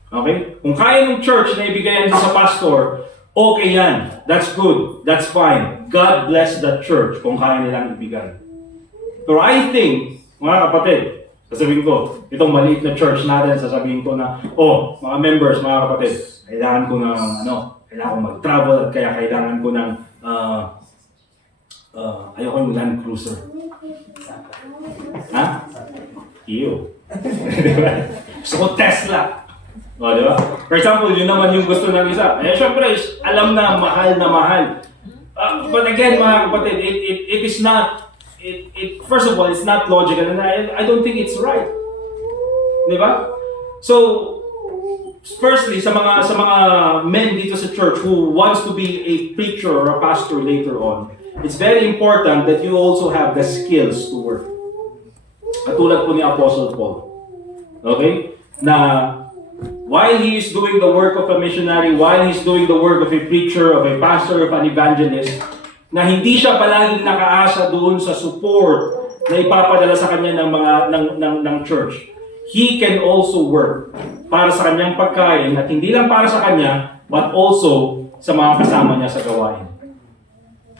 Okay? Kung kaya ng church na ibigay yan sa pastor, okay yan. That's good. That's fine. God bless that church kung kaya nilang ibigay. Pero I think, mga kapatid, sasabihin ko, itong maliit na church natin, sasabihin ko na, mga members, mga kapatid, kailangan ko kailangan ko mag-travel at kaya kailangan ko ng ayoko yung Land Cruiser. Ha? Iyo. Gusto ko Tesla. Diba? For example, yun naman yung gusto ng isa. Syempre, alam na mahal. But again, mga kapatid, it first of all, it's not logical, and I don't think it's right. Di ba? So, firstly, sa mga men dito sa church who wants to be a preacher or a pastor later on, it's very important that you also have the skills to work. Katulad po ni Apostle Paul. Okay? Na while he is doing the work of a missionary, while he's doing the work of a preacher, of a pastor, of an evangelist, na hindi siya palaging nakaasa doon sa support na ipapadala sa kanya ng church. He can also work para sa kanyang pagkain at hindi lang para sa kanya, but also sa mga kasama niya sa gawain.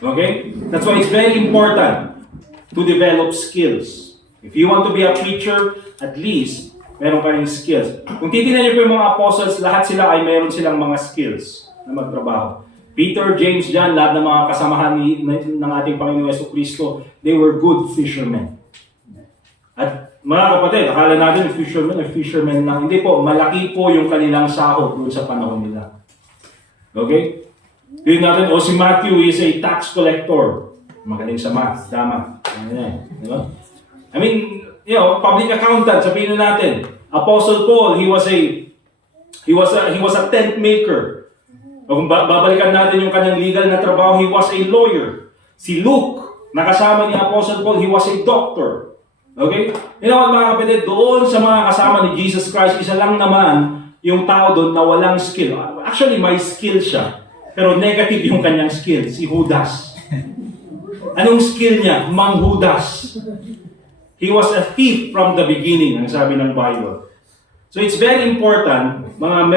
Okay? That's why it's very important to develop skills. If you want to be a preacher, at least meron ka rin skills. Kung titignan niyo po yung mga apostles, lahat sila ay meron silang mga skills na magtrabaho. Peter, James, John, lahat ng mga kasamahan ng ating Panginoong Jesucristo, they were good fishermen. At mga kapatid, akala natin fishermen lang. Hindi po, malaki po yung kanilang sahod doon sa panahon nila. Okay? Tingnan natin, si Matthew is a tax collector. Magaling sa math, tama. Diba? I mean, public accountant, sabihin na natin. Apostle Paul, he was a tent maker. O kung babalikan natin yung kanyang legal na trabaho, he was a lawyer. Si Luke, nakasama ni Apostle Paul, he was a doctor. Okay? Mga kapatid, doon sa mga kasama ni Jesus Christ, isa lang naman yung tao doon na walang skill. Actually, may skill siya. Pero negative yung kanyang skill, si Judas. Anong skill niya? Manghudas. He was a thief from the beginning, ang sabi ng Bible. So it's very important, mga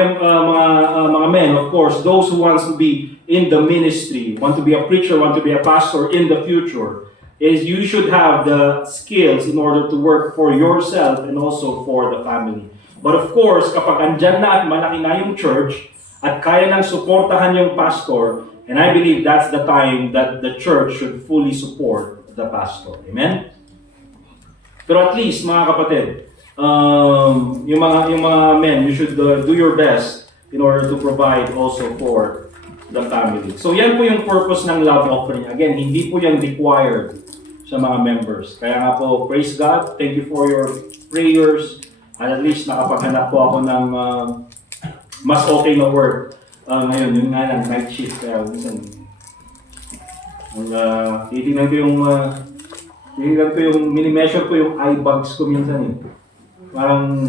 men, of course, those who want to be in the ministry, want to be a preacher, want to be a pastor in the future, is you should have the skills in order to work for yourself and also for the family. But of course, kapag andyan na at malaki na yung church at kaya nang suportahan yung pastor, and I believe that's the time that the church should fully support the pastor. Amen? Pero at least, mga kapatid, yung mga men, you should do your best in order to provide also for the family. So yan po yung purpose ng love offering. Again, hindi po yan required sa mga members. Kaya nga po, praise God, thank you for your prayers. At least nakapaghanap po ako ng mas okay na work. Ngayon, yun nga lang, night shift. Kaya minsan, titignan ko yung mini-measure ko yung eye bags ko minsan eh. Parang,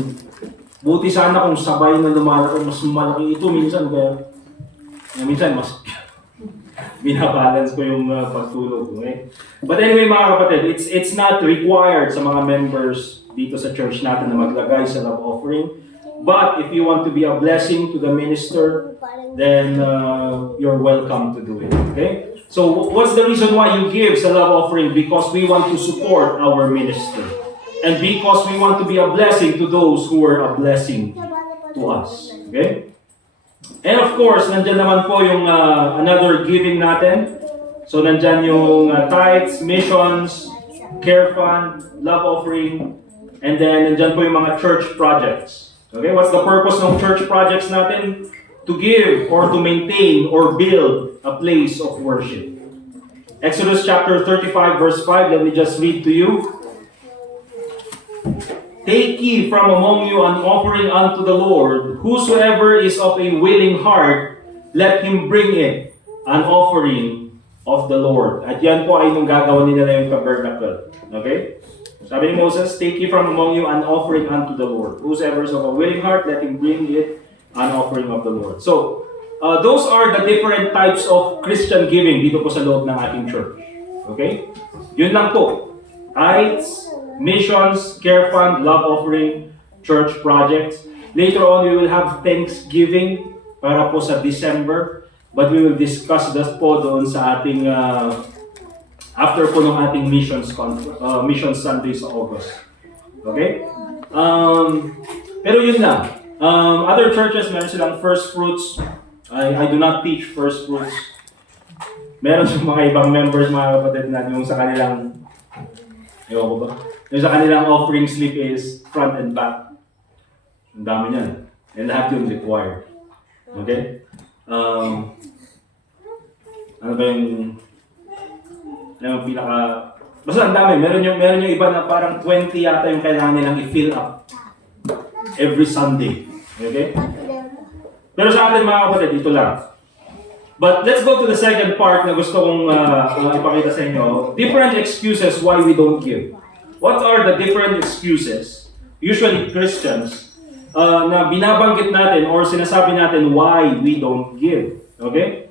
buti sana kung sabay na lumalaki, mas malaki ito minsan. Kaya minsan, mas binabalance ko yung pagtulog. Okay? But anyway, mga kapatid, it's not required sa mga members dito sa church natin na maglagay sa love offering. But if you want to be a blessing to the minister, then you're welcome to do it. Okay? So what's the reason why you give sa love offering? Because we want to support our ministry. And because we want to be a blessing to those who are a blessing to us. Okay? And of course, nandyan naman po yung another giving natin. So nandyan yung tithes, missions, care fund, love offering, and then nandyan po yung mga church projects. Okay, what's the purpose ng church projects natin? To give or to maintain or build a place of worship. Exodus chapter 35 verse 5, let me just read to you. Take ye from among you an offering unto the Lord. Whosoever is of a willing heart, let him bring it, an offering of the Lord. At yan po ay nung gagawin nila yung tabernacle. Okay? Sabi ni Moses, take ye from among you an offering unto the Lord. Whosoever is of a willing heart, let him bring it, an offering of the Lord. So, those are the different types of Christian giving dito po sa loob ng ating church. Okay? Yun lang po. Tithes, missions, care fund, love offering, church projects. Later on, we will have Thanksgiving para po sa December. But we will discuss that po doon sa ating, after po ng ating missions Sunday sa August. Okay? Pero yun lang. Other churches, meron silang first fruits. I do not teach first fruits. Meron yung mga ibang members, mga kapatid na yung sa kanilang, ewan ko ba? Yung sa kanilang offering slip is front and back. Ang dami niyan. And lahat yung required. Okay? Ano ba yung pinaka Basta ang dami. Meron yung iba na parang 20 yata yung kailangan nilang i-fill up every Sunday. Okay? Pero sa atin mga kapatid, ito lang. But let's go to the second part na gusto kong ipakita sa inyo. Different excuses why we don't give. What are the different excuses, usually Christians, na binabanggit natin or sinasabi natin why we don't give? Okay?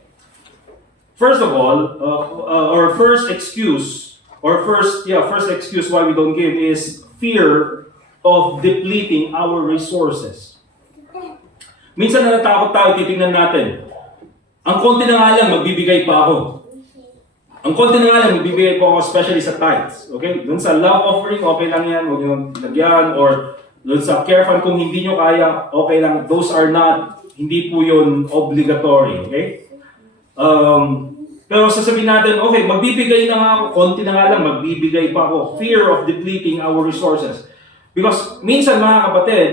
First of all, our first excuse why we don't give is fear of depleting our resources. Minsan natatakot tayo, titingnan natin. Ang konti na nga lang, magbibigay pa ako. Ang konti na nga lang, magbibigay pa ako, especially sa tithes. Okay? Doon sa love offering, okay lang yan, huwag nyo lagyan. Or doon sa care fund, kung hindi nyo kaya, okay lang. Those are not, hindi po yun obligatory. Okay? Pero sasabihin natin, okay, magbibigay na nga ako, konti na nga lang, magbibigay pa ako. Fear of depleting our resources. Because minsan mga kapatid,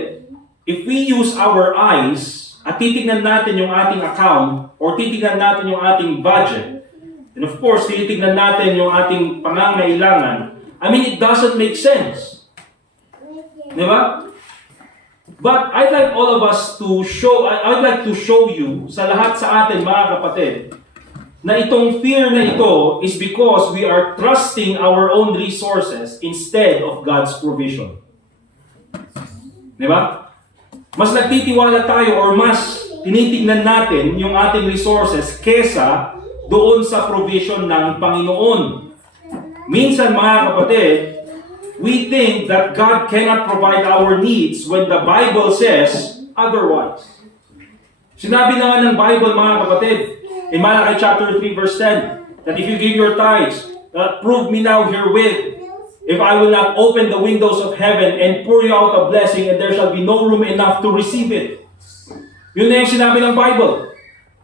if we use our eyes at titignan natin yung ating account or titignan natin yung ating budget, and of course, titignan natin yung ating pangangailangan, I mean, it doesn't make sense. Di ba? But I'd like all of us to show, I'd like to show you sa lahat sa atin mga kapatid, na itong fear na ito is because we are trusting our own resources instead of God's provision. Di ba? Mas nagtitiwala tayo or mas tinitignan natin yung ating resources kesa doon sa provision ng Panginoon. Minsan mga kapatid, we think that God cannot provide our needs when the Bible says otherwise. Sinabi na nga ng Bible mga kapatid, in Malachi chapter 3 verse 10, that if you give your tithes, prove me now herewith, if I will not open the windows of heaven and pour you out a blessing, and there shall be no room enough to receive it. Yun na yung sinabi ng Bible.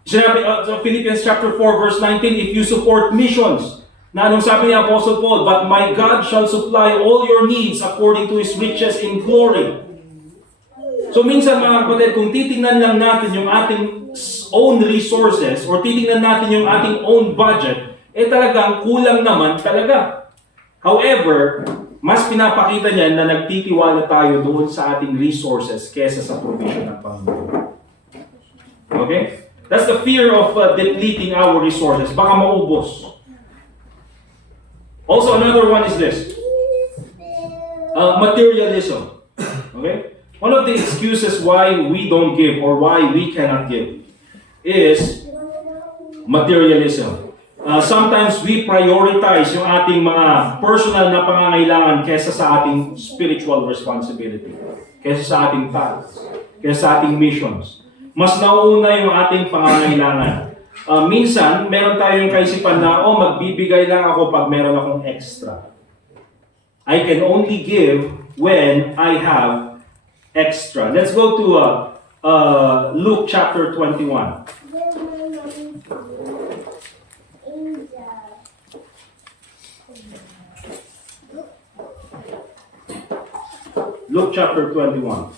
Sinabi sa Philippians chapter 4 verse 19, if you support missions, na anong sabi ni Apostle Paul, but my God shall supply all your needs according to His riches in glory. So minsan mga kapatid, kung titingnan lang natin yung ating own resources or titingnan natin yung ating own budget, talagang kulang naman talaga. However, mas pinapakita niya na nagtitiwala tayo doon sa ating resources kesa sa provision ng Panginoon. Okay? That's the fear of depleting our resources. Baka maubos. Also, another one is this. Materialism. Okay? One of the excuses why we don't give or why we cannot give is materialism. Sometimes we prioritize yung ating mga personal na pangangailangan kesa sa ating spiritual responsibility, kesa sa ating tithes, kesa sa ating missions. Mas nauuna yung ating pangangailangan. Minsan, meron tayong kaisipan na, magbibigay lang ako pag meron akong extra. I can only give when I have extra. Let's go to Luke chapter 21. Luke chapter 21.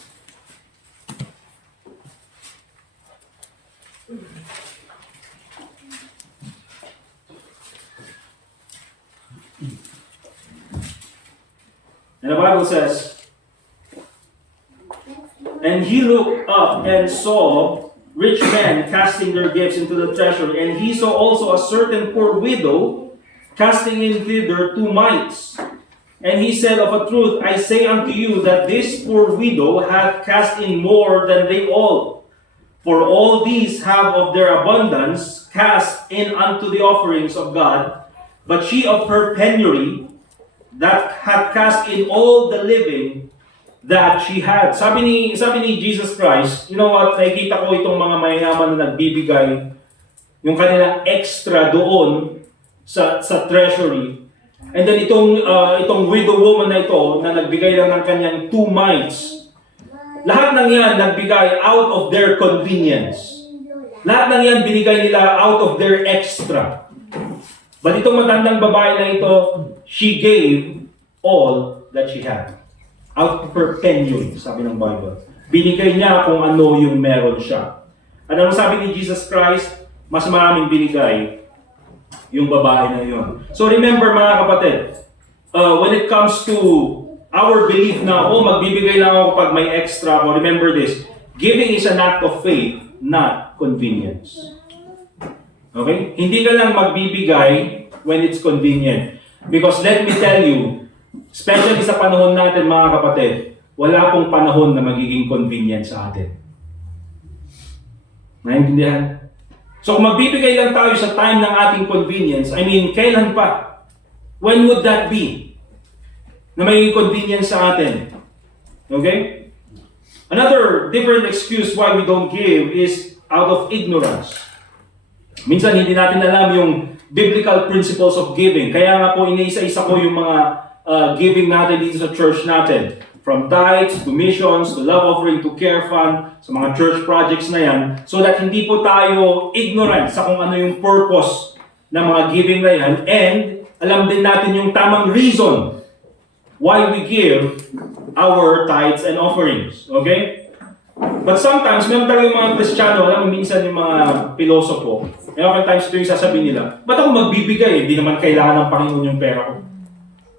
And the Bible says, and he looked up and saw rich men casting their gifts into the treasury, and he saw also a certain poor widow casting in thither 2 mites. And he said, of a truth, I say unto you that this poor widow hath cast in more than they all. For all these have of their abundance cast in unto the offerings of God, but she of her penury that hath cast in all the living that she had. Sabi ni Jesus Christ, you know what, nakikita ko itong mga mayayaman na nagbibigay yung kanilang extra doon sa treasury. And then itong widow woman na ito na nagbigay lang ng kanyang 2 mites. Lahat ng yan nagbigay out of their convenience. Lahat ng yan binigay nila out of their extra. But itong matandang babae na ito, she gave all that she had. Out of her penury, sabi ng Bible. Binigay niya kung ano yung meron siya. At ano sabi ni Jesus Christ? Mas maraming binigay yung babae na yun. So remember mga kapatid, when it comes to our belief na, oh, magbibigay lang ako kapag may extra ako, remember this, giving is an act of faith, not convenience. Okay? Hindi ka lang magbibigay when it's convenient. Because let me tell you, especially sa panahon natin mga kapatid, wala pong panahon na magiging convenient sa atin. Naintindihan? So kung magbibigay lang tayo sa time ng ating convenience, I mean, kailan pa? When would that be? Na may convenience sa atin. Okay? Another different excuse why we don't give is out of ignorance. Minsan hindi natin alam yung biblical principles of giving. Kaya nga po iniisa-isa ko yung mga giving natin dito sa church natin. From tithes, to missions, to love offering, to care fund, sa mga church projects na yan, so that hindi po tayo ignorant sa kung ano yung purpose ng mga giving na yan, and alam din natin yung tamang reason why we give our tithes and offerings. Okay? But sometimes, meron talaga yung mga Kristiyano, alam mo, minsan yung mga pilosopo, and oftentimes ito yung sasabihin nila, ba't ako magbibigay? Hindi naman kailangan ng Panginoon yung pera ko.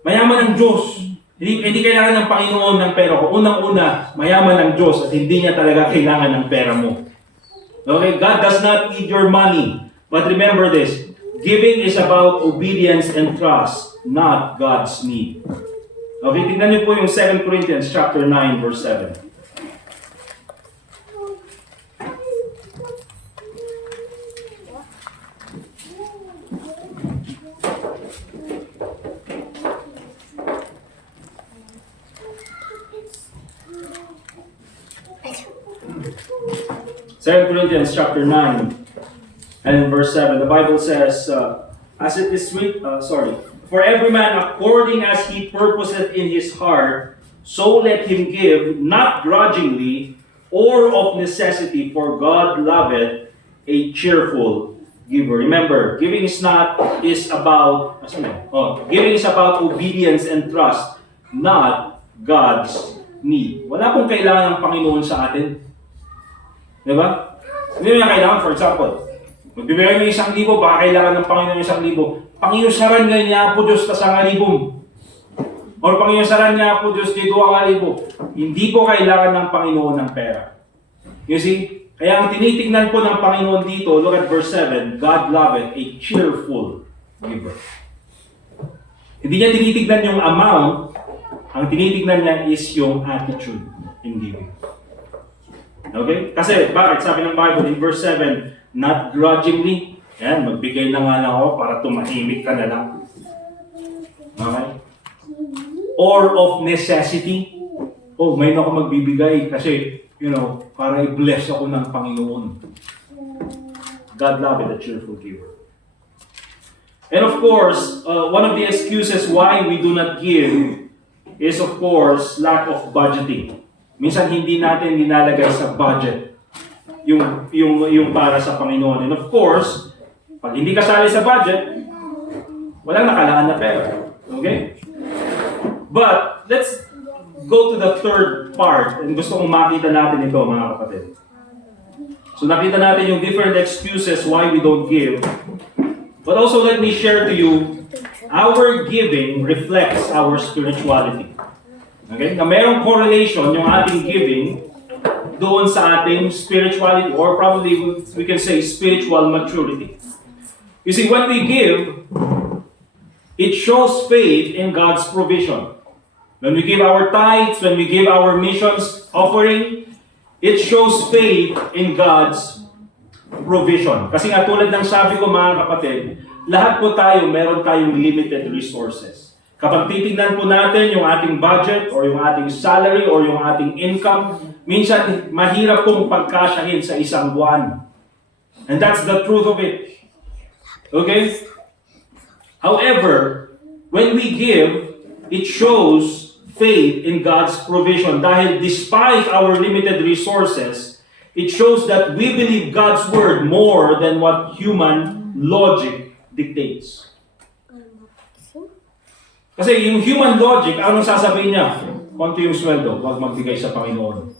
Mayaman ang Diyos. Hindi kailangan ng Panginoon ng pera ko. Unang-una, mayaman ang Diyos at hindi niya talaga kailangan ng pera mo. Okay? God does not need your money. But remember this, giving is about obedience and trust, not God's need. Okay, tingnan niyo po yung 2 Corinthians chapter 9, verse 7. Second Corinthians chapter 9 and in verse 7, the Bible says, as it is for every man according as he purposeth in his heart, so let him give, not grudgingly or of necessity, for God loveth a cheerful giver. Remember, giving is about obedience and trust, not God's need. Wala pong kailangan ng Panginoon sa atin. Diba? Hindi mo na kailangan, for example, magbibigay mo 1,000, baka kailangan ng Panginoon 1,000. Panginoon saran nga niya po Diyos sa 1,000. Or Panginoon saran niya po Diyos dito 2,000. Hindi po kailangan ng Panginoon ng pera. You see? Kaya ang tinitignan po ng Panginoon dito, look at verse 7, God loveth a cheerful giver. Hindi niya tinitignan yung amount, ang tinitignan niya is yung attitude in giving. Okay? Kasi, bakit? Sabi ng Bible in verse 7, not grudgingly. Yan, magbigay na nga lang ako para tumahimik ka na lang. Okay? Or of necessity. Oh, may na ako magbibigay kasi, para i-bless ako ng Panginoon. God loveth a cheerful giver. And of course, one of the excuses why we do not give is of course, lack of budgeting. Minsan hindi natin nilalagay sa budget yung para sa Panginoon. And of course, pag hindi kasali sa budget, walang nakalaan na pera. Okay? But, let's go to the third part. And gusto kong makita natin ito, mga kapatid. So nakita natin yung different excuses why we don't give. But also let me share to you, our giving reflects our spirituality. Okay? Na mayroong correlation yung ating giving doon sa ating spirituality, or probably we can say spiritual maturity. You see, when we give, it shows faith in God's provision. When we give our tithes, when we give our missions offering, it shows faith in God's provision. Kasi nga tulad ng sabi ko mga kapatid, lahat po tayo, meron tayong limited resources. Kapag titignan po natin yung ating budget or yung ating salary or yung ating income, minsan mahirap pong pagkasyahin sa isang buwan. And that's the truth of it. Okay? However, when we give, it shows faith in God's provision. Dahil despite our limited resources, it shows that we believe God's word more than what human logic dictates. Kasi yung human logic, anong sasabihin niya? Konti yung sweldo, huwag magbigay sa Panginoon.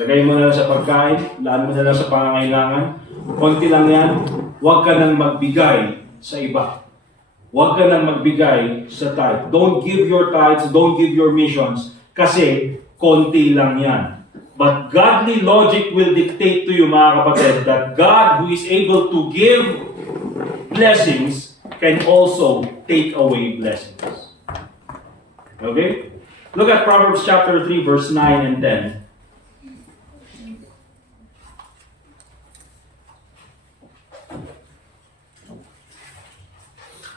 Lagay mo na lang sa pagkain, laan mo na lang sa pangangailangan. Konti lang yan, huwag ka nang magbigay sa iba. Huwag ka nang magbigay sa tithe. Don't give your tithes, don't give your missions, kasi konti lang yan. But godly logic will dictate to you, mga kapatid, that God who is able to give blessings can also take away blessings. Okay? Look at Proverbs chapter 3, verse 9 and 10.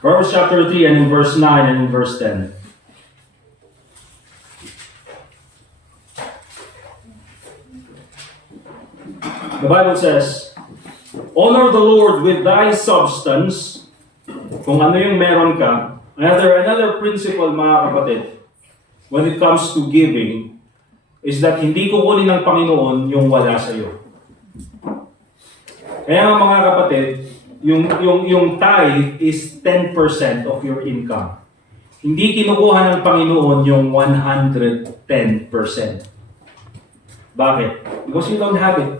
Proverbs chapter 3 and in verse 9 and in verse 10. The Bible says, honor the Lord with thy substance. Kung ano yung meron ka. Another principle, mga kapatid, when it comes to giving, is that hindi kukunin ng Panginoon yung wala sa iyo. Kaya nga, mga kapatid, yung tithe is 10% of your income. Hindi kinukuha ng Panginoon yung 110%. Bakit? Because you don't have it.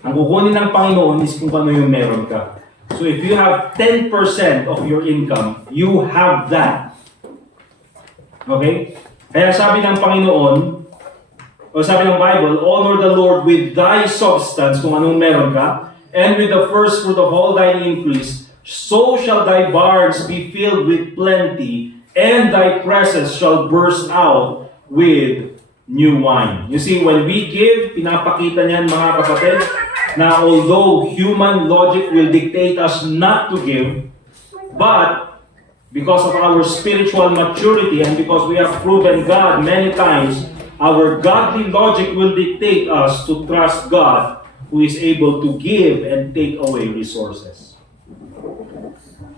Ang kukunin ng Panginoon is kung ano yung meron ka. So if you have 10% of your income, you have that. Okay? Kaya sabi ng Panginoon, o sabi ng Bible, honor the Lord with thy substance, kung anong meron ka, and with the first fruit of all thine increase, so shall thy barns be filled with plenty, and thy presses shall burst out with new wine. You see, when we give, pinapakita niyan, mga kapatid, na although human logic will dictate us not to give, but because of our spiritual maturity and because we have proven God many times, our godly logic will dictate us to trust God who is able to give and take away resources.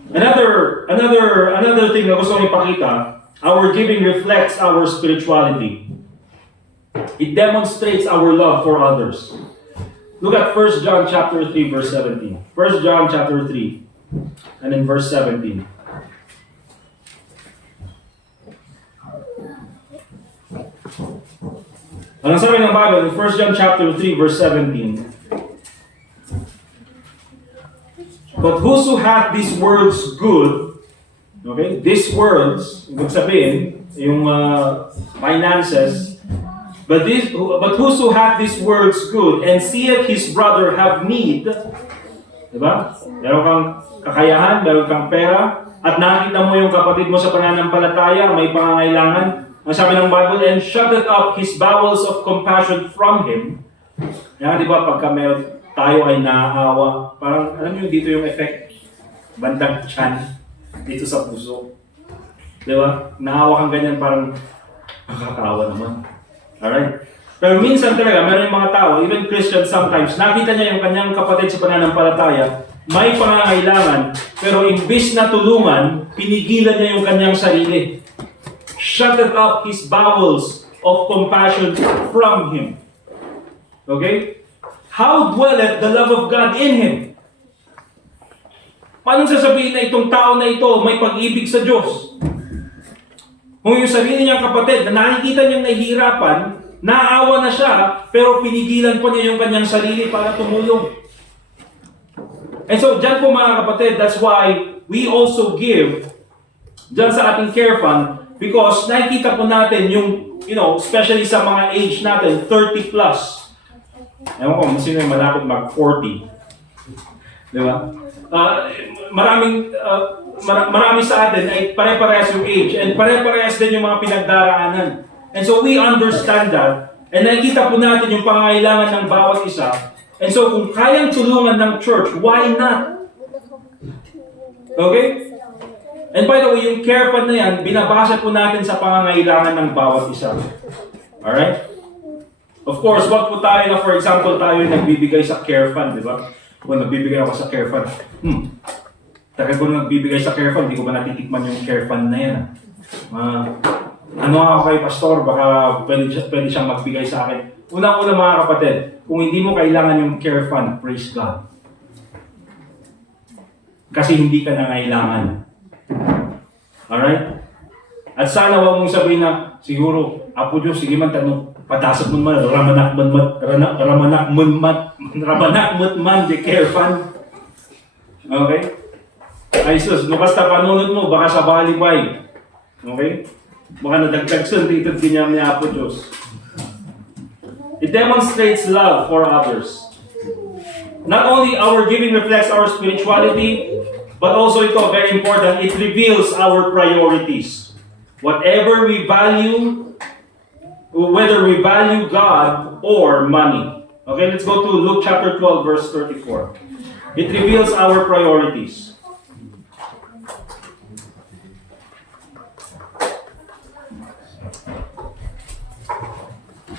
Another thing na gusto kong ipakita, our giving reflects our spirituality. It demonstrates our love for others. Look at 1 John chapter 3, verse 17. 1 John chapter 3, and in verse 17. Ang sabi ng Bible, in 1 John chapter 3, verse 17. But whoso hath these words good, okay, these words, ibig sabihin, yung finances, but whoso hath these words good, and seeth his brother have need, diba? Meron kang kakayahan, meron kang pera, at nakita mo yung kapatid mo sa pananampalataya, may pangangailangan, ang sabi ng Bible, and shutteth up his bowels of compassion from him. Yan, di ba, pagka meron tayo ay naaawa, parang, alam niyo, dito yung effect, bandang tiyan, dito sa puso. Di ba? Naawa kang ganyan, parang, nakakaawa naman. Alright? Pero minsan talaga, meron yung mga tao, even Christians sometimes, nakita niya yung kanyang kapatid sa pananampalataya, may pangangailangan, pero imbis na tulungan, pinigilan niya yung kanyang sarili. Shutted up his bowels of compassion from him. Okay? How dwelleth the love of God in him? Paano sasabihin na itong tao na ito may pag-ibig sa Diyos? Kung yung sarili niyang kapatid na nakikita niyang nahihirapan, naawa na siya, pero pinigilan pa niya yung kanyang sarili para tumulong. And so, dyan po mga kapatid, that's why we also give dyan sa ating care fund, because nakikita po natin yung, especially sa mga age natin, 30 plus. Ewan ko, sino yung malapit mag-40. Di ba? Marami sa atin ay pare-parehas yung age and pare-parehas din yung mga pinagdaraanan. And so we understand that and nakikita po natin yung pangangailangan ng bawat isa. And so kung kayang tulungan ng church, why not? Okay? And by the way, yung care fund na yan, binabasa po natin sa pangangailangan ng bawat isa. Alright? Of course, wag po tayo na, for example, tayo nagbibigay sa care fund, di ba? Kung nagbibigay ako sa care fund, tagal ko nagbibigay sa care fund, di ko ba natitikman yung care fund na yan? Ano ako kay pastor, baka pwede siyang magbigay sa akin. Unang-una mga kapatid, kung hindi mo kailangan yung care fund, praise God. Kasi hindi ka na kailangan. Alright? At sana wag mong sabihin na, siguro, Apo Diyos, sige man tanong, patasok mo man, ramanak man, the care fund. Okay? Ay sus, no basta panunod mo, baka sa balibay. Okay? Baka nadagdag sun dito dinyam ni Apo Diyos. It demonstrates love for others. Not only our giving reflects our spirituality, but also ito, very important, it reveals our priorities. Whatever we value, whether we value God or money. Okay, let's go to Luke chapter 12, verse 34. It reveals our priorities.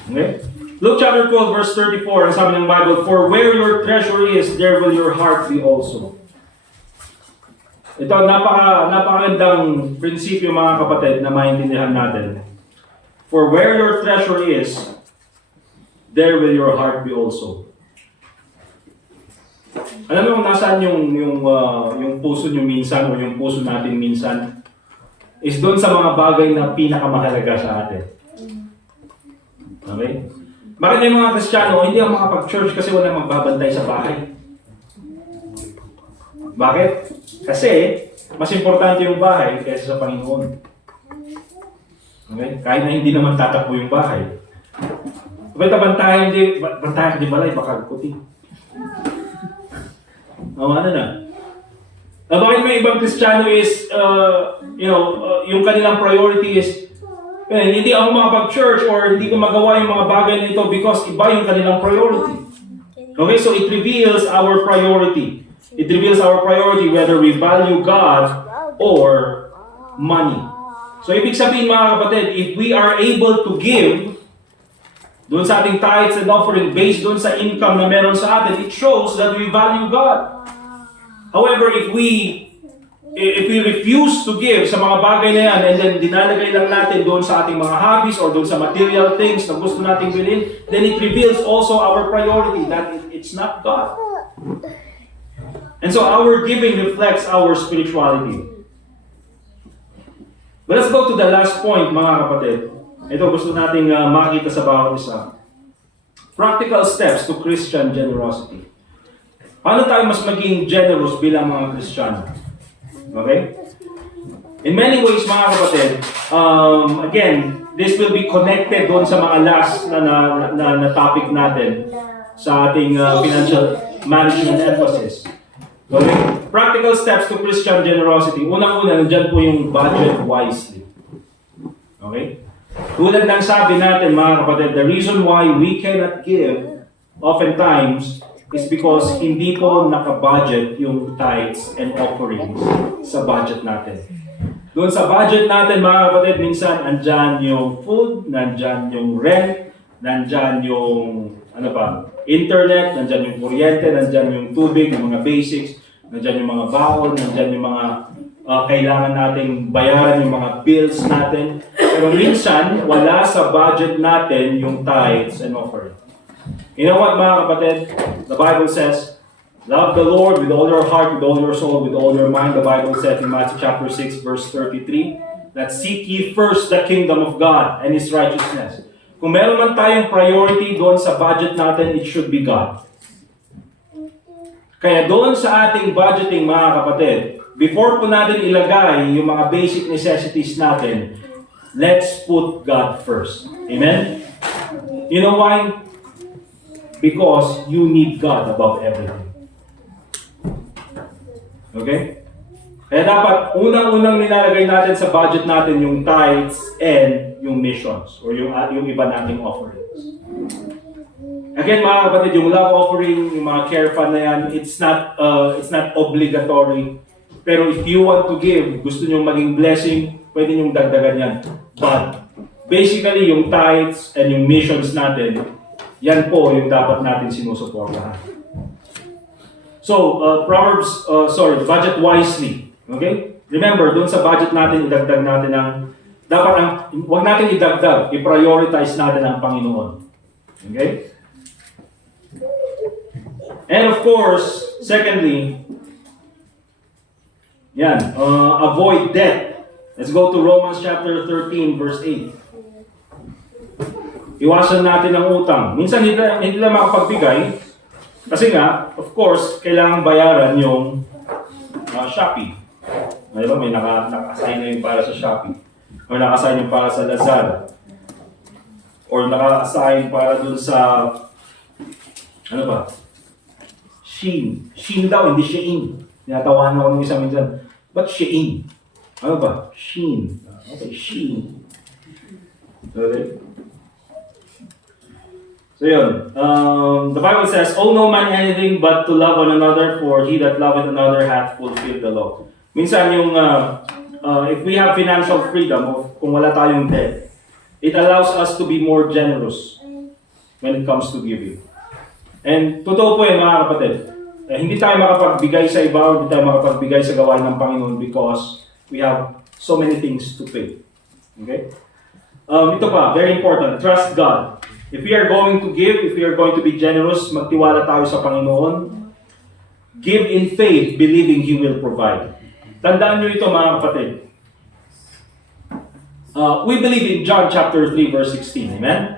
Okay? Luke chapter 12, verse 34, ang sabi ng Bible, "For where your treasure is, there will your heart be also." Ito, napakagandang prinsipyo mga kapatid na maintindihan natin. For where your treasure is, there will your heart be also. Alam mo kung nasaan yung puso nyo minsan o yung puso natin minsan? Is doon sa mga bagay na pinakamahalaga sa atin. Okay? Bakit may mga Kristiyano, hindi ako makapag-church kasi wala magbabantay sa bahay? Bakit? Kasi, mas importante yung bahay kaysa sa Panginoon. Okay? Kahit na hindi naman tatakbo yung bahay. Kapag bantayan di balay, baka kuti. Ano na? Bakit may ibang Kristiyano is, yung kanilang priority is, hindi ako makapag-church or hindi ko magawa yung mga bagay na ito because iba yung kanilang priority. Okay, so it reveals our priority. It reveals our priority whether we value God or money. So ibig sabihin mga kapatid, if we are able to give doon sa ating tithes and offering based doon sa income na meron sa atin, it shows that we value God. However, if we refuse to give sa mga bagay na yan and then dinalagay lang natin doon sa ating mga hobbies or doon sa material things na gusto nating bilhin, then it reveals also our priority that it's not God. And so our giving reflects our spirituality. But let's go to the last point mga kapatid. Ito gusto nating makita sa bawat isa. Practical steps to Christian generosity. Paano tayo mas maging generous bilang mga Kristiyano? Okay? In many ways, mga kapatid, again, this will be connected doon sa mga last na topic natin sa ating financial management emphasis. Okay? Practical steps to Christian generosity. Unang-una, nandyan po yung budget wisely. Okay? Tulad ng sabi natin, mga kapatid, the reason why we cannot give oftentimes is because hindi po naka-budget yung tithes and offerings sa budget natin. Doon sa budget natin, mga kapatid, minsan andyan yung food, nandyan yung rent, nandyan yung internet, nandyan yung kuryente, nandyan yung tubig, yung mga basics, nandyan yung mga baon, nandyan yung mga kailangan nating bayaran, yung mga bills natin. Pero minsan, wala sa budget natin yung tithes and offerings. You know what, mga kapatid? The Bible says, love the Lord with all your heart, with all your soul, with all your mind. The Bible says in Matthew chapter 6, verse 33, that seek ye first the kingdom of God and His righteousness. Kung meron man tayong priority doon sa budget natin, it should be God. Kaya doon sa ating budgeting, mga kapatid, before po natin ilagay yung mga basic necessities natin, let's put God first. Amen? You know why? Because you need God above everything. Okay? Kaya dapat unang-unang nilalagay natin sa budget natin yung tithes and yung missions or yung iba nating offerings. Again, mga kapatid, yung love offering, yung mga care fund na yan, it's not obligatory. Pero if you want to give, gusto nyo maging blessing, pwede nyo dagdagan yan. But basically, yung tithes and yung missions natin, yan po yung dapat natin sinusuportahan. So, budget wisely. Okay? Remember, doon sa budget natin, idagdag natin huwag natin idagdag, i-prioritize natin ang Panginoon. Okay? And of course, secondly, avoid debt. Let's go to Romans chapter 13, verse 8. Iwasan natin ang utang. Minsan hindi lang makapagbigay kasi nga, of course, kailangan bayaran yung Shopee. Di ba? May naka-assign na yung para sa Shopee. Or naka-assign yung para sa Lazada. Or naka-assign para dun sa, ano ba? Shein. Shein daw, hindi Shein. Tinatawanan ako ng isang minsan. Ba't Shein? Ano ba? Shein. Okay, Shein. Okay. So yun, the Bible says, "Owe no man anything but to love one another, for he that loveth another hath fulfilled the law." Minsan yung, if we have financial freedom, o kung wala tayong debt, it allows us to be more generous when it comes to giving. And totoo po mga kapatid, hindi tayo makapagbigay sa iba, hindi tayo makapagbigay sa gawain ng Panginoon because we have so many things to pay. Okay? Ito pa, very important, trust God. If we are going to give, if we are going to be generous, magtiwala tayo sa Panginoon. Give in faith, believing He will provide. Tandaan nyo ito mga kapatid. We believe in John chapter 3 verse 16. Amen?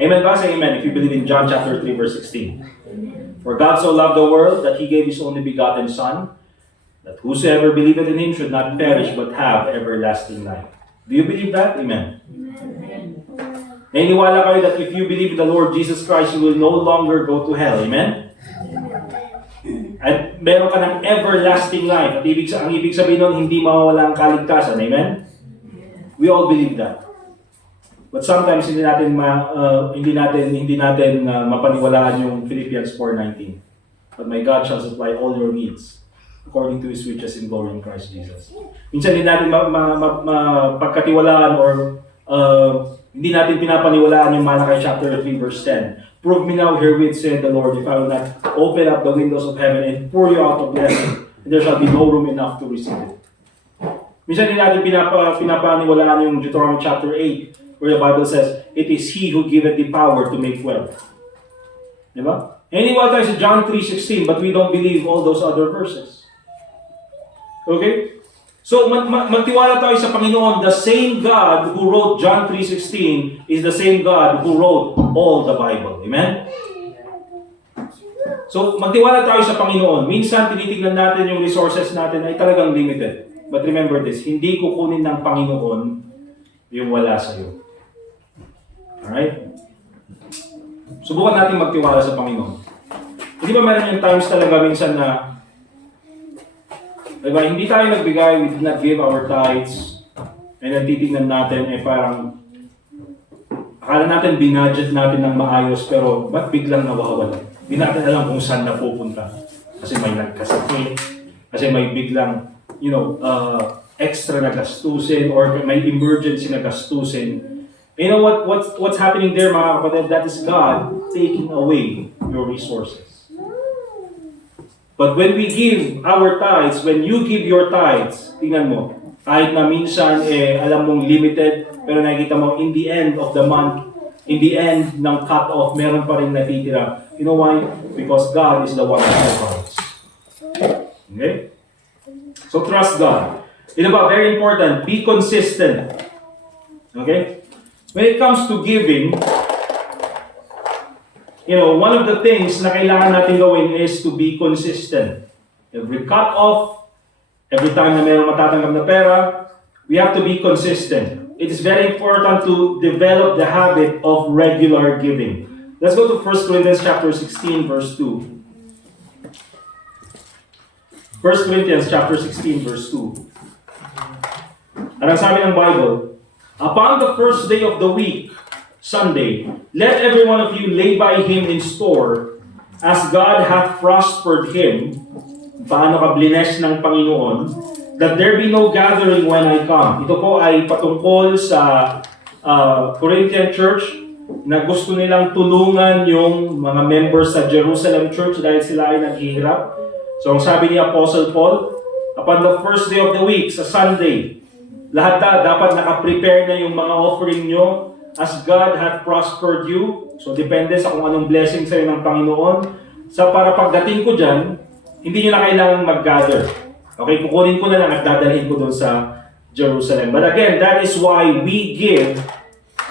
Amen ba? Say amen if you believe in John chapter 3 verse 16. For God so loved the world that He gave His only begotten Son, that whosoever believeth in Him should not perish but have everlasting life. Do you believe that? Amen. Naniniwala kayo that if you believe in the Lord Jesus Christ, you will no longer go to hell. Amen? At meron ka ng everlasting life. At ang ibig sabihin nun, hindi mawawala ang kaligtasan. Amen? We all believe that. But sometimes hindi natin mapaniwalaan yung Philippians 4:19. But my God shall supply all your needs according to His riches in glory in Christ Jesus. Minsan hindi natin mapagkatiwalaan or hindi natin pinapaniwalaan yung Malachi chapter 3 verse 10. Prove me now herewith, said the Lord, if I will not open up the windows of heaven and pour you out of blessing, and there shall be no room enough to receive it. Minsan din natin pinapaniwalaan yung Deuteronomy chapter 8, where the Bible says, it is He who giveth the power to make wealth. Diba? Anyway, tayo sa John 3:16, but we don't believe all those other verses. Okay? So, magtiwala tayo sa Panginoon. The same God who wrote John 3:16 is the same God who wrote all the Bible. Amen? So, magtiwala tayo sa Panginoon. Minsan, tinitignan natin yung resources natin ay talagang limited. But remember this, hindi kukunin ng Panginoon yung wala sa iyo. Alright? Subukan natin magtiwala sa Panginoon. Hindi ba meron yung times talaga minsan na diba, hindi tayo nagbigay, we did not give our tithes, and then titignan natin, parang, akala natin binudget natin ng maayos, pero ba't biglang nawawala? Hindi natin alam kung saan napupunta. Kasi may nagkasakit, kasi may biglang, extra na gastusin, or may emergency na gastusin. You know what's happening there, mga kapatid? That is God taking away your resources. But when we give our tithes, when you give your tithes, tingnan mo, kahit na minsan, alam mong limited, pero nakikita mo, in the end of the month, in the end ng cut-off, meron pa rin natitira. You know why? Because God is the one who provides. Okay? So trust God. You know ba, very important, be consistent. Okay? When it comes to giving, one of the things na kailangan natin gawin is to be consistent. Every cut-off, every time na mayroong matatanggap na pera, we have to be consistent. It is very important to develop the habit of regular giving. Let's go to 1 Corinthians chapter 16, verse 2. 1 Corinthians chapter 16, verse 2. Anong sabi ng Bible? Upon the first day of the week, Sunday, let every one of you lay by him in store, as God hath prospered him. Paano ka blines ng Panginoon? That there be no gathering when I come. Ito po ay patungkol sa Corinthian church na gusto nilang tulungan yung mga members sa Jerusalem church dahil sila ay naghihirap. So ang sabi ni Apostle Paul, upon the first day of the week, sa Sunday, lahat dapat nakaprepare na yung mga offering nyo, as God hath prospered you. So, depende sa kung anong blessing sa'yo ng Panginoon. Para pagdating ko dyan, hindi nyo na kailangan mag-gather. Okay, kukunin ko na lang at dadalhin ko doon sa Jerusalem. But again, that is why we give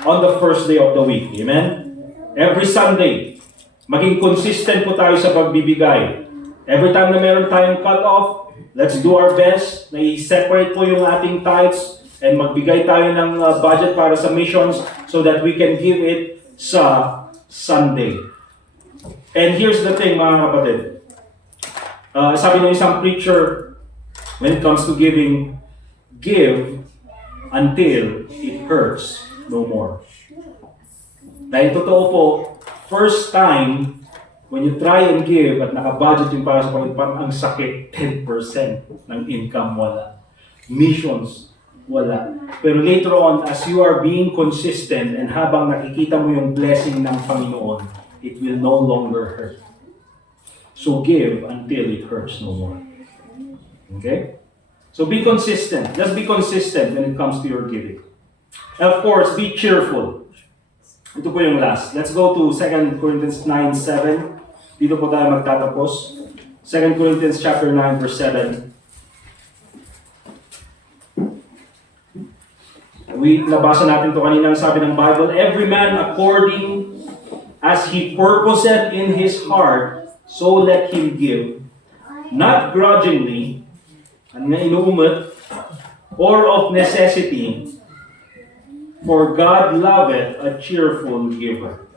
on the first day of the week. Amen? Every Sunday, maging consistent po tayo sa pagbibigay. Every time na meron tayong cut-off, let's do our best na i-separate po yung ating tithes and magbigay tayo ng budget para sa missions so that we can give it sa Sunday. And here's the thing, mga kapatid. Sabi ng isang preacher, when it comes to giving, give until it hurts no more. Dahil totoo po, first time, when you try and give at naka-budget yung para sa Panginoon, parang ang sakit, 10% ng income wala. Missions, wala. Pero later on, as you are being consistent and habang nakikita mo yung blessing ng Panginoon, it will no longer hurt. So give until it hurts no more. Okay? So be consistent. Just be consistent when it comes to your giving. And of course, be cheerful. Ito po yung last. Let's go to 2 Corinthians 9:7. Dito po tayo magtatapos. 2 Corinthians chapter 9 verse 7. Nabasa natin ito kanina, ang sabi ng Bible, every man according as he purposeth in his heart, so let him give, not grudgingly, and inuumot, or of necessity, for God loveth a cheerful giver.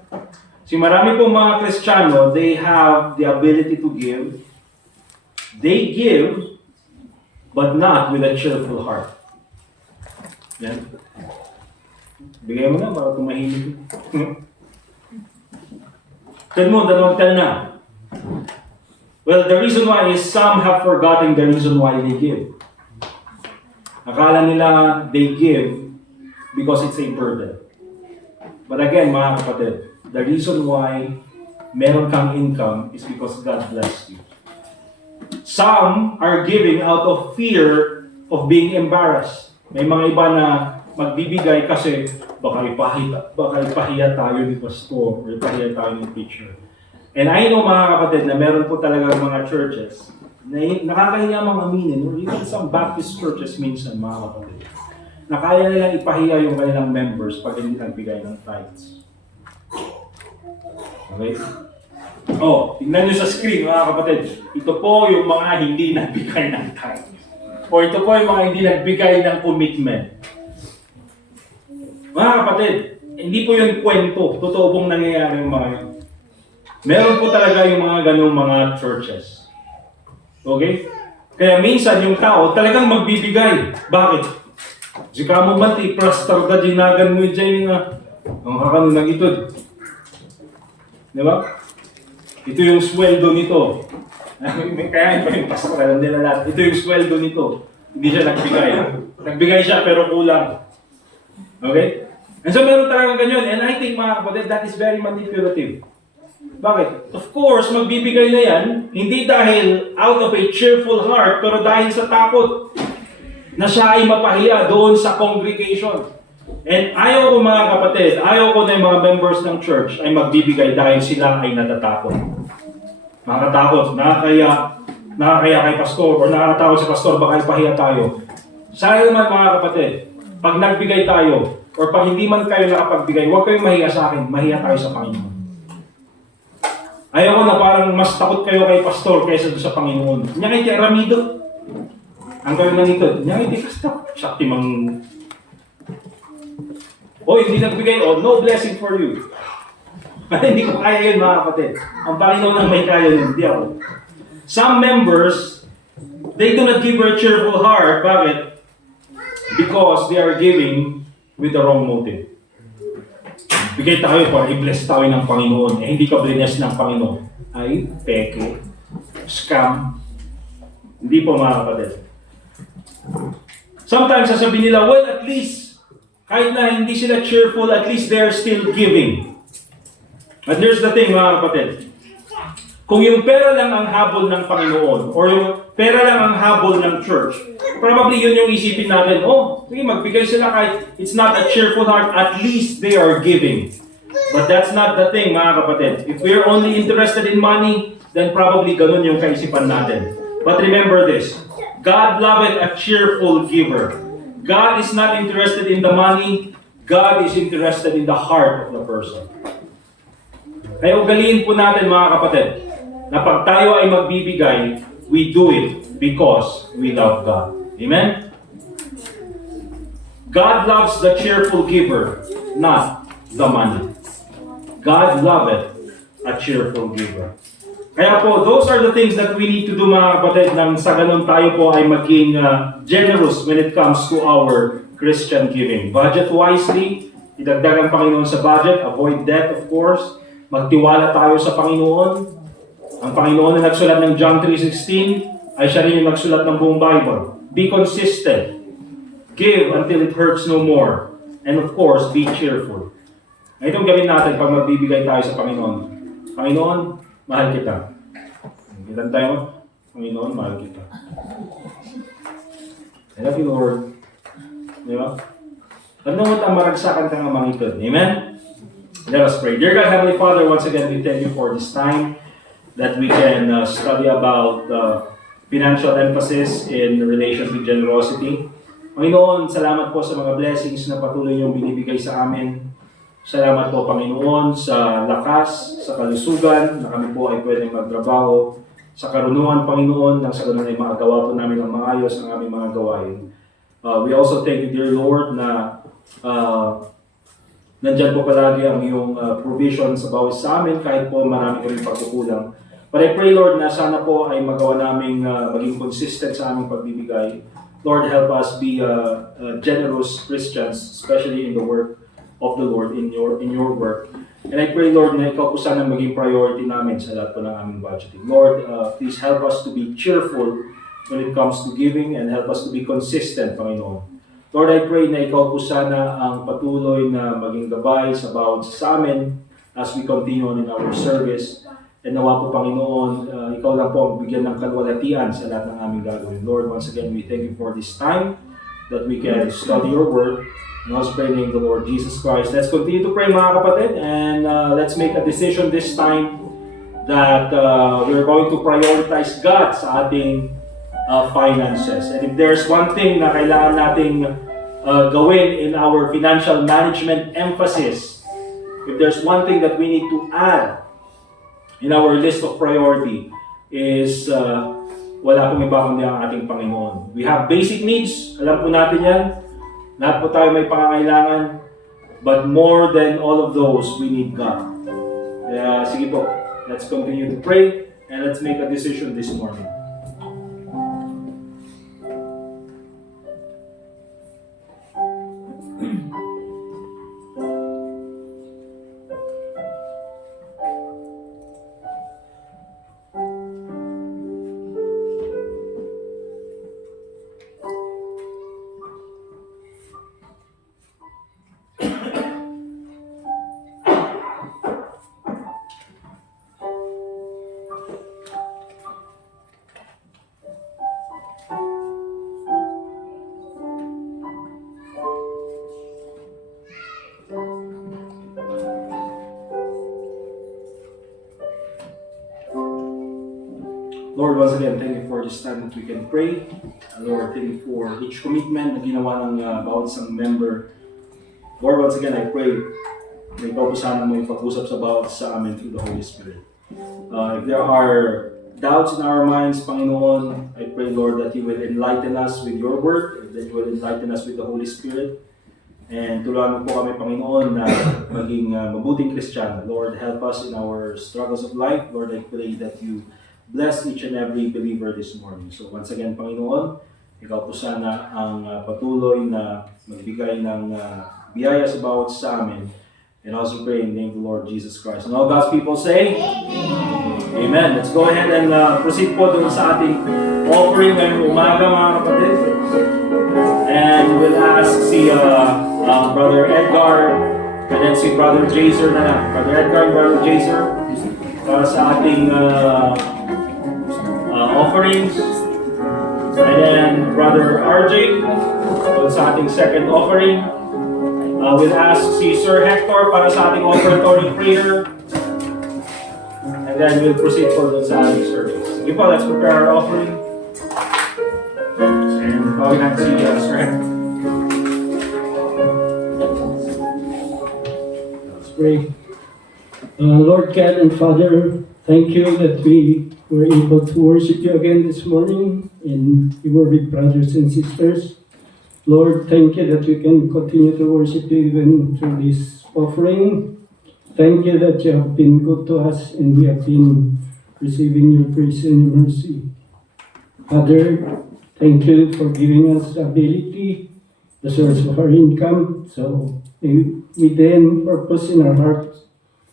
Si marami pong mga Kristiyano, they have the ability to give. They give, but not with a cheerful heart. Yan. Bigay mo na para tumahimik. Tell mo, tell na. Well, the reason why is some have forgotten the reason why they give. Akala nila they give because it's a burden. But again, mga kapatid, the reason why meron kang income is because God blessed you. Some are giving out of fear of being embarrassed. May mga iba na magbibigay kasi baka ipahiya tayo ni pastor or ipahiya tayo ni preacher. And I know mga kapatid na meron po talaga mga churches na nakakahiya mga aminin or even some Baptist churches minsan mga kapatid na kaya nilang ipahiya yung kanilang members pag hindi nagbigay ng tithes. Okay? Tingnan nyo sa screen mga kapatid. Ito po yung mga hindi nagbigay ng tithes. O ito po yung mga hindi nagbigay ng commitment. Mga kapatid, hindi po yun kwento. Totoo pong nangyayari yung mga yun. Meron po talaga yung mga ganung mga churches. Okay? Kaya minsan yung tao talagang magbibigay. Bakit? Si kamo banti, prastar da dinagan mo dyan yung ang kakano ng itod. Di ba? Ito yung sweldo nito. Kaya ito yung pastor, alam nila lahat. Ito yung sweldo nito. Hindi siya nagbigay. Nagbigay siya pero kulang. Okay? And so meron talagang ganyan. And I think mga kapatid, that is very manipulative. Bakit? Of course, magbibigay na yan, hindi dahil out of a cheerful heart, pero dahil sa takot na siya ay mapahiya doon sa congregation. And ayaw ko mga kapatid, ayaw ko na yung mga members ng church ay magbibigay dahil sila ay natatakot. Nakakatakot, nakakaya kay pastor, or nakakatakot sa pastor, baka ipahiya tayo. Sayang naman mga kapatid, pag nagbigay tayo, or pag hindi man kayo nakapagbigay, huwag kayong mahiya sa akin, mahiya tayo sa Panginoon. Ayaw ko na parang mas takot kayo kay pastor kaysa sa Panginoon. Nya kay Ramido. Ang kayo nandito, nya kay pastor. Shakti mang... hindi nagbigay, no blessing for you. Hindi ko kaya yun mga kapatid. Ang Panginoon ang may kaya yun, hindi ako. Some members, they do not give with a cheerful heart. Bakit? Because they are giving with the wrong motive. Bigay tayo para i-bless tayo ng Panginoon. Hindi ka bless ng Panginoon. Ay, peke, scam. Hindi po mga kapatid. Sometimes sasabihin nila, well, at least, kahit na hindi sila cheerful, at least they're still giving. But here's the thing mga kapatid. Kung yung pera lang ang habol ng Panginoon, or yung pera lang ang habol ng church, probably yun yung isipin natin, sige, magbigay sila kahit it's not a cheerful heart, at least they are giving. But that's not the thing mga kapatid. If we're only interested in money, then probably ganun yung kaisipan natin. But remember this, God loveth a cheerful giver. God is not interested in the money, God is interested in the heart of the person. Kaya ugaliin po natin mga kapatid, na pag tayo ay magbibigay, we do it because we love God. Amen? God loves the cheerful giver, not the money. God loveth a cheerful giver. Kaya po, those are the things that we need to do mga kapatid nang sa ganun tayo po ay maging generous when it comes to our Christian giving. Budget wisely, idagdag ang Panginoon sa budget, avoid debt of course, magtiwala tayo sa Panginoon. Ang Panginoon na nagsulat ng John 3:16 ay siya rin yung nagsulat ng buong Bible. Be consistent. Give until it hurts no more. And of course, be cheerful. Itong gawin natin pag magbibigay tayo sa Panginoon. Panginoon, mahal kita. Ilan tayo? Panginoon, mahal kita. I love you, Lord. Di ba? Ano mo ang maragsakan ka nga mangitod? Amen? Let us pray. Dear God, Heavenly Father, once again, we thank you for this time that we can study about financial emphasis in relation to generosity. Panginoon, salamat po sa mga blessings na patuloy niyong binibigay sa amin. Salamat po, Panginoon, sa lakas, sa kalusugan, na kami po ay pwedeng magtrabaho. Sa karunungan, Panginoon, nang sa ganun ay makagawa po namin ang maayos ang aming mga gawain. We also thank you, dear Lord, na nandyan po palagi ang iyong provision sa bawat sa amin, kahit po marami kaming pagkukulang. But I pray, Lord, na sana po ay magawa namin maging consistent sa aming pagbibigay. Lord, help us be generous Christians, especially in the work of the Lord in your work. And I pray, Lord, na ikaw po sana maging priority namin sa lahat po ng aming budgeting. Lord, please help us to be cheerful when it comes to giving and help us to be consistent, Panginoon. Lord, I pray na ikaw po sana ang patuloy na maging gabay sa bawat sa amin as we continue on in our service. And nawa po, Panginoon, ikaw lang po ang bigyan ng kalwalatian sa lahat ng aming gagawin. Lord, once again, we thank you for this time that we can study your word. And let's pray in the name of the Lord Jesus Christ. Let's continue to pray, mga kapatid, and let's make a decision this time that we're going to prioritize God sa ating finances. And if there's one thing na kailangan nating gawin in our financial management emphasis, if there's one thing that we need to add in our list of priority is wala pong iba kundi ang ating Panginoon. We have basic needs, alam po natin yan. Lahat po tayo may pangangailangan, but more than all of those, we need God. Kaya sige po, let's continue to pray and let's make a decision this morning. Lord, once again, thank you for this time that we can pray. Lord, thank you for each commitment na ginawa ng bawat isang member. Lord, once again, I pray na ikaw po sana mo ipag-usap sa bawat sa amin through the Holy Spirit. If there are doubts in our minds, Panginoon, I pray, Lord, that you will enlighten us with your word, that you will enlighten us with the Holy Spirit. And tulungan mo po kami, Panginoon, na maging mabuting Kristiyano. Lord, help us in our struggles of life. Lord, I pray that you bless each and every believer this morning. So once again, Panginoon, ikaw po sana ang patuloy na magbigay ng biyaya sa bawat sa amin. And also pray in the name of the Lord Jesus Christ. And all God's people say, Amen. Amen. Let's go ahead and proceed po doon sa ating offering ngayong umaga, mga kapatid. And we'll ask si Brother Edgar and then si Brother Jaser na lang. Brother Edgar and Brother Jaser para sa ating offerings. And then Brother RJ sa ating second offering. We'll ask si Sir Hector para sa ating offertory prayer. And then we'll proceed for the sa ating service. Sige po, let's prepare our offering. And bawin natin si Sir Hector. Let's pray. Lord God and Father, Thank you that we were able to worship you again this morning and we were with brothers and sisters. Lord, thank you that we can continue to worship you even through this offering. Thank you that you have been good to us and we have been receiving your grace and your mercy. Father, thank you for giving us the ability, the source of our income. So we then purpose in our hearts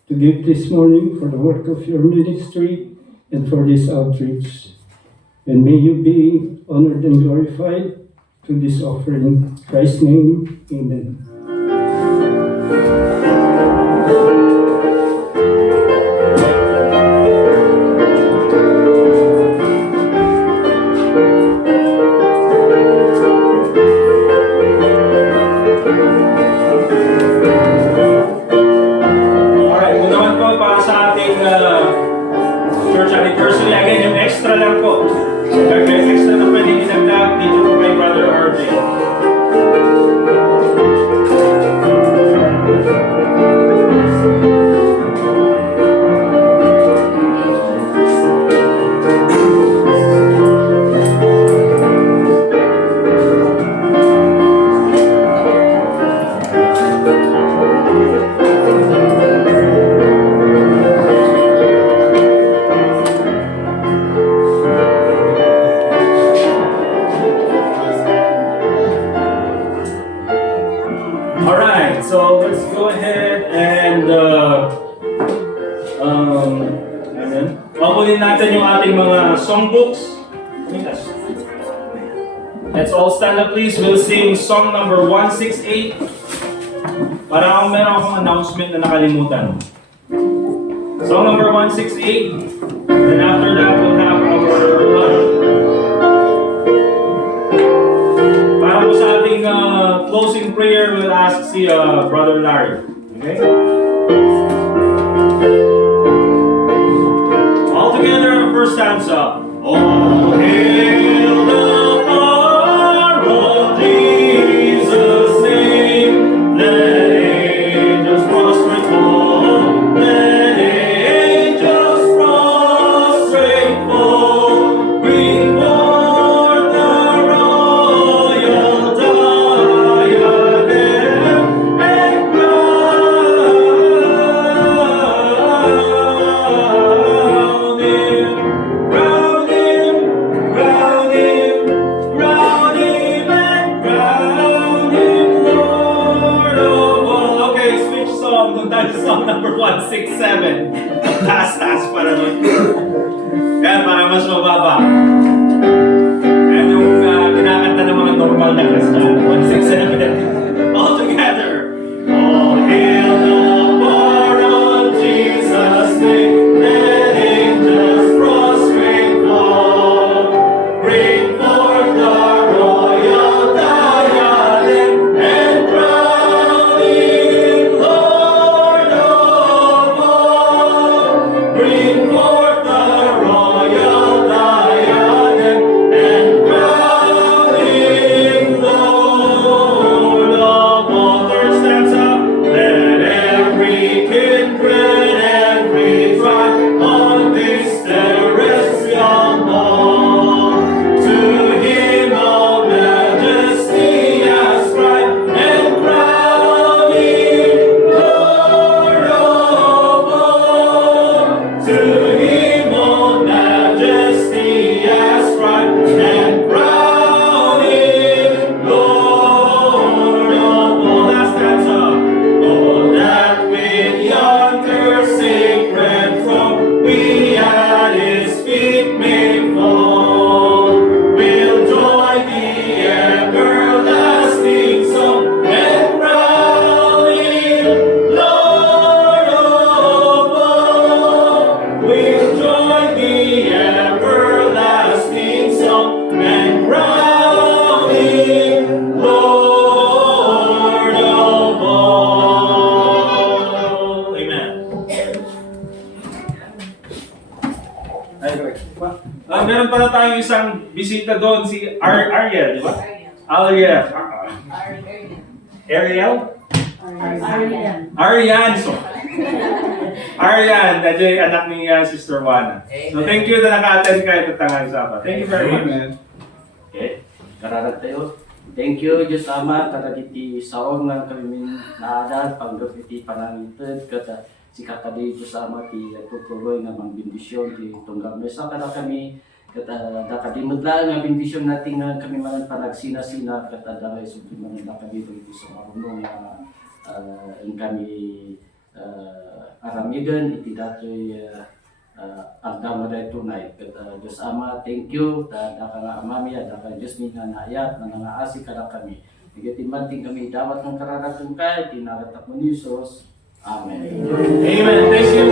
to give this morning for the work of your ministry and for this outreach. And may you be honored and glorified through this offering. In Christ's name, amen. Alright, kung naman po para sa ating church anniversary, again, yung extra lang po. Yung extra na pwede inagdag dito po kay Brother RJ. Alright, so let's go ahead and pakunin natin yung ating mga songbooks. Let's all stand up please. We'll sing song number 168. Para meron akong announcement na nakalimutan. Song number 168. And after that, we'll have our para po sa ating closing prayer, we'll ask si Brother Larry. Okay? All together, first stanza. All hail the power of Jesus' name. Let angels prostrate fall. Let angels prostrate fall. Bring forth the royal diadem and crown him. Crown him, crown him, crown him, and crown him Lord of all. Okay, switch song. Doon tayo sa song number 167. Taas-taas para nun. Kaya para mas mababa. Kaya yung kinakanta ng mga normal na Kristiyano. 167. All together. All hail the power of Jesus' name. Let angels prostrate fall. Bring forth the royal diadem and crown him Lord of all. Bring forth the royal diadem and crown him Lord of all. Third stanza. Let every kindred, every tribe on this terrestrial ball to him all majesty ascribe and crown him Lord of all. To him all majesty ascribe and crown him Lord of all. Last stanza. Oh, that with yonder sacred throne we at his feet may fall. We'll join the everlasting song and crown him Lord of all. We'll join the everlasting song and crown him Lord of all. Amen. Meron pala tayong isang bisita doon, si Ariel, di ba? Ariel. Ariel? Arian. So, Arian, dadya yung anak ni Sister Juana. So thank you na naka-attend kayo ito tanghali sa Thank you very much. Okay, kararat tayo. Thank you, Diyos Ama, kada iti saong nga kami naadal, panggap iti panangitid, kada si kakadi Diyos Ama, ti tutuloy nga mga bendisyon, ti tunggang mesa kada kami, kada dakadimudla nga bendisyon natin nga kami man panagsina-sina, kada dalay subli man nakadito iti sa marunong nga ang kami aramigan, iti datoy agdama da tunay. Diyos Ama, thank you. Daka nga amami, daka Diyos ni nga naayat, na nangaasi ka na kami. Nagatimanting kami dapat ng kararating ka, tinagatak mo ni Jesus. Amen. Amen. Thank you,